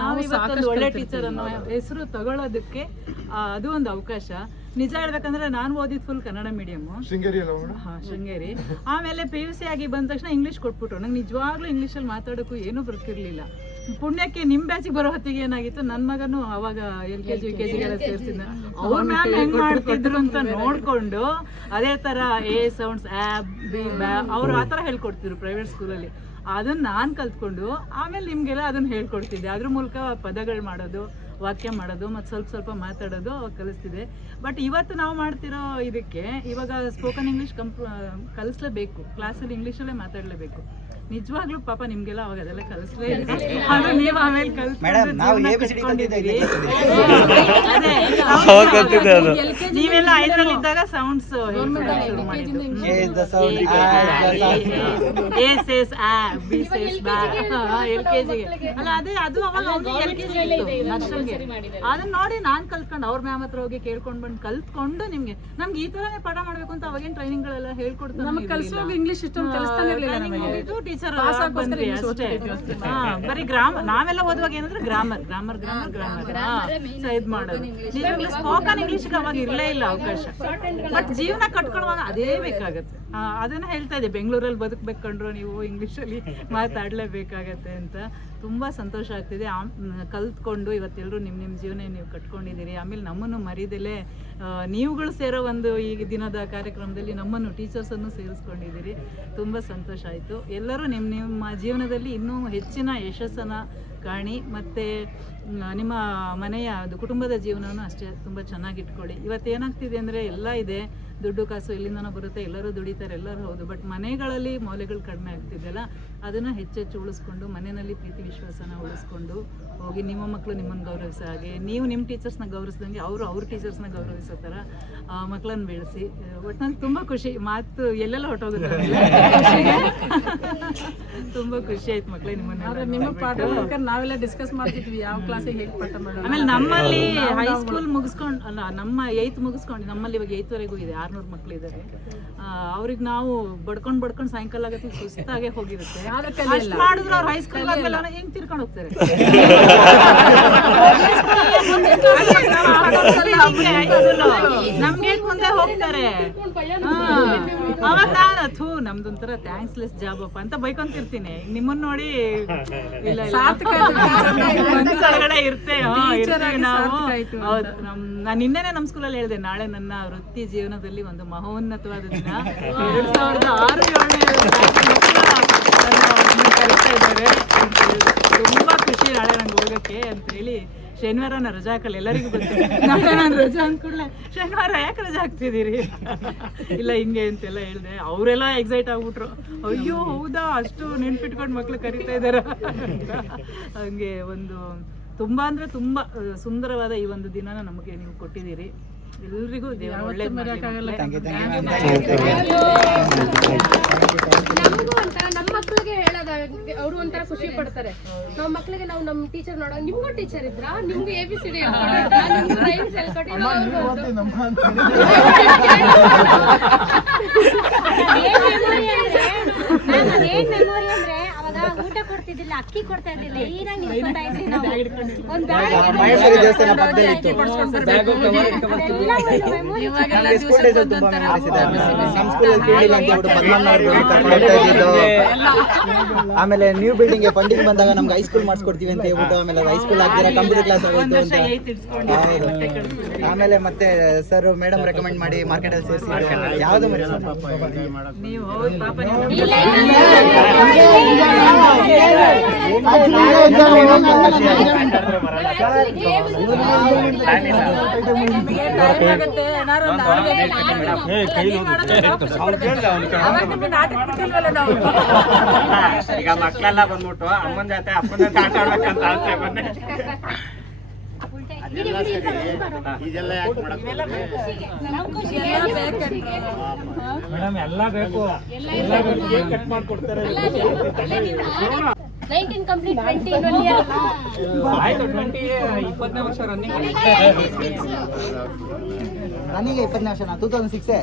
ನಾವು ಇವತ್ತೊಂದು ಒಳ್ಳೆ ಟೀಚರ್ ಅನ್ನೋ ಹೆಸರು ತಗೊಳ್ಳೋದಕ್ಕೆ ಅದು ಒಂದು ಅವಕಾಶ. ನಿಜ ಹೇಳ್ಬೇಕಂದ್ರೆ ನಾನು ಓದಿದ್ ಫುಲ್ ಕನ್ನಡ ಮೀಡಿಯಂ, ಶೃಂಗೇರಿ. ಆಮೇಲೆ PUC ಆಗಿ ಬಂದ ತಕ್ಷಣ ಇಂಗ್ಲಿಷ್ ಕೊಟ್ಬಿಟ್ರು. ನಂಗೆ ನಿಜವಾಗ್ಲೂ ಇಂಗ್ಲೀಷಲ್ಲಿ ಮಾತಾಡೋಕ್ಕೂ ಏನೂ ಬರ್ತಿರ್ಲಿಲ್ಲ. ಪುಣ್ಯಕ್ಕೆ ನಿಮ್ ಬ್ಯಾಚಿಗೆ ಬರೋ ಹೊತ್ತಿಗೆ ಏನಾಗಿತ್ತು, ನನ್ನ ಮಗನು ಅವಾಗ LKG UKG ಸೇರಿಸಿದ. ಅವ್ರ ಮ್ಯಾಮ್ ಹೆಂಗ್ ಮಾಡ್ತಿದ್ರು ಅಂತ ನೋಡ್ಕೊಂಡು ಅದೇ ತರ A ಸೌಂಡ್ಸ್ B ಅವ್ರು ಆ ಥರ ಹೇಳ್ಕೊಡ್ತಿದ್ರು ಪ್ರೈವೇಟ್ ಸ್ಕೂಲಲ್ಲಿ. ಅದನ್ನ ನಾನು ಕಲ್ತ್ಕೊಂಡು ಆಮೇಲೆ ನಿಮ್ಗೆಲ್ಲ ಅದನ್ನ ಹೇಳ್ಕೊಡ್ತಿದ್ದೆ. ಅದ್ರ ಮೂಲಕ ಪದಗಳು ಮಾಡೋದು, ವಾಕ್ಯ ಮಾಡೋದು ಮತ್ತು ಸ್ವಲ್ಪ ಮಾತಾಡೋದು ಕಲಿಸ್ತಿದೆ. ಬಟ್ ಇವತ್ತು ನಾವು ಮಾಡ್ತಿರೋ ಇದಕ್ಕೆ ಇವಾಗ ಸ್ಪೋಕನ್ ಇಂಗ್ಲೀಷ್ ಕಲಿಸ್ಲೇಬೇಕು, ಕ್ಲಾಸಲ್ಲಿ ಇಂಗ್ಲೀಷಲ್ಲೇ ಮಾತಾಡಲೇಬೇಕು. ನಿಜವಾಗ್ಲೂ ಪಾಪ ನಿಮ್ಗೆಲ್ಲ ಅವಾಗ ಅದೆಲ್ಲ ಕಲಿಸ್ಲೇ ಇಲ್ಲ. ನೀವು ಆಮೇಲೆ ನೀವೆಲ್ಲ 5ರಲ್ಲಿ ಇದ್ದಾಗ ಸೌಂಡ್ಸ್ LKG ಅಲ್ಲ ಅದೇ ಅದು ಅವಾಗ ಅದನ್ನ ನೋಡಿ ನಾನ್ ಕಲ್ತ್ಕೊಂಡು ಅವ್ರ ಮ್ಯಾಮ್ ಹತ್ರ ಹೋಗಿ ಕೇಳ್ಕೊಂಡ್ ಬಂದು ಕಲ್ತ್ಕೊಂಡು ನಮ್ಗೆ ಈ ತರನೇ ಪಾಠ ಮಾಡ್ಬೇಕು ಅಂತ ಅವಾಗಿನ ಟ್ರೈನಿಂಗ್ ಗಳೆಲ್ಲ ಹೇಳ್ಕೊಡ್ತಾರೆ. ನಮ್ಗೆ ಕಲಿಸುವಾಗ ಇಂಗ್ಲಿಷ್ ಇಷ್ಟೊಂದು ಕಲಿಸ್ತಾನೆ ಇರಲಿಲ್ಲ. ಟೀಚರ್ ಬರೀ ನಾವೆಲ್ಲ ಓದುವಾಗ ಏನಂದ್ರೆ ಗ್ರಾಮರ್ ಇದ್ ಮಾಡೋದು. ಸ್ಪೋಕನ್ ಇಂಗ್ಲಿಷ್ ಅವಾಗ ಇರ್ಲೇ ಇಲ್ಲ ಅವಕಾಶ. ಬಟ್ ಜೀವನ ಕಟ್ಕೊಳ್ಳುವಾಗ ಅದೇ ಬೇಕಾಗತ್ತೆ. ಅದನ್ನ ಹೇಳ್ತಾ ಇದ್ದೆ, ಬೆಂಗಳೂರಲ್ಲಿ ಬದುಕ್ಬೇಕಂಡ್ರು ನೀವು ಇಂಗ್ಲೀಷಲ್ಲಿ ಮಾತಾಡ್ಲೇಬೇಕಾಗತ್ತೆ ಅಂತ. ತುಂಬಾ ಸಂತೋಷ ಆಗ್ತಿದೆ. ಕಲ್ತ್ಕೊಂಡು ಇವತ್ತೆಲ್ಲರೂ ನಿಮ್ಮ ಜೀವನ ನೀವು ಕಟ್ಕೊಂಡಿದ್ದೀರಿ. ಆಮೇಲೆ ನಮ್ಮನ್ನು ಮರಿದಲೇ ನೀವುಗಳು ಸೇರೋ ಒಂದು ಈ ದಿನದ ಕಾರ್ಯಕ್ರಮದಲ್ಲಿ ನಮ್ಮನ್ನು ಟೀಚರ್ಸನ್ನು ಸೇರಿಸ್ಕೊಂಡಿದ್ದೀರಿ. ತುಂಬ ಸಂತೋಷ ಆಯಿತು. ಎಲ್ಲರೂ ನಿಮ್ಮ ಜೀವನದಲ್ಲಿ ಇನ್ನೂ ಹೆಚ್ಚಿನ ಯಶಸ್ಸನ್ನು ಕಾಣಿ. ಮತ್ತು ನಿಮ್ಮ ಮನೆಯ ಕುಟುಂಬದ ಜೀವನವನ್ನು ಅಷ್ಟೇ ತುಂಬ ಚೆನ್ನಾಗಿ ಇಟ್ಕೊಳ್ಳಿ. ಇವತ್ತೇನಾಗ್ತಿದೆ ಅಂದರೆ ಎಲ್ಲ ಇದೆ, ದುಡ್ಡು ಕಾಸು ಎಲ್ಲಿಂದನೋ ಬರುತ್ತೆ, ಎಲ್ಲರೂ ದುಡಿತಾರೆ, ಎಲ್ಲರೂ ಹೌದು. ಬಟ್ ಮನೆಗಳಲ್ಲಿ ಮೌಲ್ಯಗಳು ಕಡಿಮೆ ಆಗ್ತಿದೆಯಲ್ಲ, ಅದನ್ನು ಹೆಚ್ಚೆಚ್ಚು ಉಳಿಸ್ಕೊಂಡು ಮನೆಯಲ್ಲಿ ಪ್ರೀತಿ ವಿಶ್ವಾಸನ ಉಳಿಸ್ಕೊಂಡು ಹೋಗಿ. ನಿಮ್ಮ ಮಕ್ಕಳು ನಿಮ್ಮನ್ನು ಗೌರವಿಸೋ ಹಾಗೆ, ನೀವು ನಿಮ್ಮ ಟೀಚರ್ಸ್ನ ಗೌರವಿಸ್ದಂಗೆ ಅವರು ಅವ್ರ ಟೀಚರ್ಸ್ನ ಗೌರವಿಸೋ ಥರ ಮಕ್ಕಳನ್ನು ಬೆಳೆಸಿ. ಒಟ್ಟಿನಲ್ಲಿ ತುಂಬ ಖುಷಿ. ಮಾತು ಎಲ್ಲೆಲ್ಲ ಹೊಟ್ಟೋಗುತ್ತೆ. ತುಂಬ ಖುಷಿ ಆಯ್ತು ಮಕ್ಕಳೇ ನಿಮ್ಮ ಪಾಠ. ನಾವೆಲ್ಲ ಡಿಸ್ಕಸ್ ಮಾಡ್ತಿದ್ವಿ ಯಾವ ಕ್ಲಾಸಿಗೆ ಹೇಗೆ ಪಾಠ ಮಾಡೋದು. ಆಮೇಲೆ ನಮ್ಮಲ್ಲಿ ಹೈಸ್ಕೂಲ್ ಮುಗಿಸ್ಕೊಂಡು ಅಲ್ಲ, ನಮ್ಮ 8th ಮುಗಿಸ್ಕೊಂಡು ನಮ್ಮಲ್ಲಿ ಇವಾಗ 8th ವರೆಗೂ ಇದೆ, 600 ಮಕ್ಕಳಿದ್ದಾರೆ. ಅವ್ರಿಗೆ ನಾವು ಬಡ್ಕೊಂಡು ಸಾಯಂಕಾಲ ಆಗತ್ತೆ ಸುಸ್ತಾಗೆ ಹೋಗಿರುತ್ತೆ. ಅಷ್ಟು ಮಾಡಿದ್ರು ಅವ್ರು ಹೈಸ್ಕೂಲ್ ಆದ್ಮೇಲೆ ಹೆಂಗ್ ತಿರ್ಕೊಂಡು ಹೋಗ್ತಾರೆ. ನಮ್ಗೆ ಮುಂದೆ ಹೋಗ್ತಾರೆ. ಅವಾಗ ನಾನು ನಮ್ದೊಂಥರ ಥ್ಯಾಂಕ್ಸ್ಲೆಸ್ ಜಾಬ್ ಅಪ್ಪ ಅಂತ ಬೈಕೊಂತಿರ್ತೀನಿ. ನಿಮ್ಮನ್ನ ನೋಡಿ ಇಲ್ಲ ಇರ್ತೇವೆ ನಾವು. ಹೌದು, ನಾನು ನಿನ್ನೆನೆ ನಮ್ಮ ಸ್ಕೂಲಲ್ಲಿ ಹೇಳಿದೆ, ನಾಳೆ ನನ್ನ ವೃತ್ತಿ ಜೀವನದಲ್ಲಿ ಒಂದು ಮಹೋನ್ನತವಾದ ದಿನ. 2006-7 ಕರೀತಾ ಇದ್ದಾರೆ. ತುಂಬಾ ಖುಷಿ ನಾಳೆ ನಂಗೆ ಹೋಗಕ್ಕೆ ಅಂತ ಹೇಳಿ. ಶನಿವಾರ ರಜಾ ಹಾಕಲ್ಲ, ಎಲ್ಲರಿಗೂ ಗೊತ್ತಿಲ್ಲ. ನಾನು ರಜಾ ಅಂದ್ಕೊಡ್ಲೆ ಶನಿವಾರ ಯಾಕೆ ರಜಾ ಹಾಕ್ತಿದ್ದೀರಿ, ಇಲ್ಲ ಹಿಂಗೆ ಅಂತೆಲ್ಲ ಹೇಳಿದೆ. ಅವರೆಲ್ಲ ಎಕ್ಸೈಟ್ ಆಗ್ಬಿಟ್ರು. ಅಯ್ಯೋ ಹೌದಾ, ಅಷ್ಟು ನೆನ್ಪಿಟ್ಕೊಂಡು ಮಕ್ಳು ಕರೀತಾ ಇದ್ದಾರ. ಹಂಗೆ ಒಂದು ತುಂಬ ಅಂದರೆ ತುಂಬ ಸುಂದರವಾದ ಈ ಒಂದು ದಿನನ ನಮಗೆ ನೀವು ಕೊಟ್ಟಿದ್ದೀರಿ. ಎಲ್ರಿಗೂ ದೇವರು ಒಳ್ಳೇದು ಮಾಡೋಕ್ಕಾಗಲ್ಲ. ನಮಗೂ ಒಂಥರ ನಮ್ಮ ಮಕ್ಳಿಗೆ ಹೇಳೋದ, ಅವರು ಒಂಥರ ಖುಷಿ ಪಡ್ತಾರೆ. ನಾವು ಮಕ್ಳಿಗೆ ನಾವು ನಮ್ಮ ಟೀಚರ್ ನೋಡೋ, ನಿಮ್ಗೂ ಟೀಚರ್ ಇದ್ರಾ, ನಿಮ್ಗೂ ABCD ಮೆಮೊರಿ ಅಂದ್ರೆ ಅವಾಗ ಊಟ ಕೊಡ್ತಿದ್ದಿಲ್ಲ, ಅಕ್ಕಿ ಕೊಡ್ತಾ ಇರ್ಲಿಲ್ಲ. ಈನಾಗ ನಿಂತ್ಕೊತಾ ಇದ್ವಿ ನಾವು. ಒಂದ್ ಆಮೇಲೆ ನ್ಯೂ ಬಿಲ್ಡಿಂಗ್ ಫಂಡಿಂಗ್ ಬಂದಾಗ ನಮ್ಗೆ ಹೈಸ್ಕೂಲ್ ಮಾಡಿಸ್ಕೊಡ್ತೀವಿ ಅಂತ ಹೇಳ್ಬಿಟ್ಟು, ಆಮೇಲೆ ಹೈಸ್ಕೂಲ್ ಆಗ್ತೀರಾ ಕಂಪ್ಯೂಟರ್ ಕ್ಲಾಸ್ ಆಮೇಲೆ ಮತ್ತೆ ಸರ್ ಮೇಡಮ್ ರೆಕಮೆಂಡ್ ಮಾಡಿ ಮಾರ್ಕೆಟಲ್ಲಿ ಸೇರಿಸಿ ಯಾವ್ದು ಈಗ ಮಕ್ಕಳೆಲ್ಲ ಬಂದ್ಬಿಟ್ಟು ಅಮ್ಮನ ಜೊತೆ ಅಪ್ಪನ ಜೊತೆ ಆಟ ಆಡ್ಬೇಕಂತ ಆಸೆ ಬಂದೆ. ಮೇಡಮ್ ಎಲ್ಲ ಬೇಕು, ಕಟ್ ಮಾಡ್ಕೊಡ್ತಾರೆ. 19 ಕಂಪ್ಲೀಟ್ 20 ಆಯ್ತು, 20 ವರ್ಷ ರನ್ನಿಂಗ್. ನನಗೆ 20 ವರ್ಷ, 2006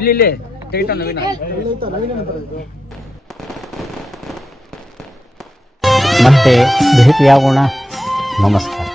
ಇಲ್ಲಿ ನವೀನ. ಮತ್ತೆ ಭೇಟಿಯಾಗೋಣ. ನಮಸ್ಕಾರ.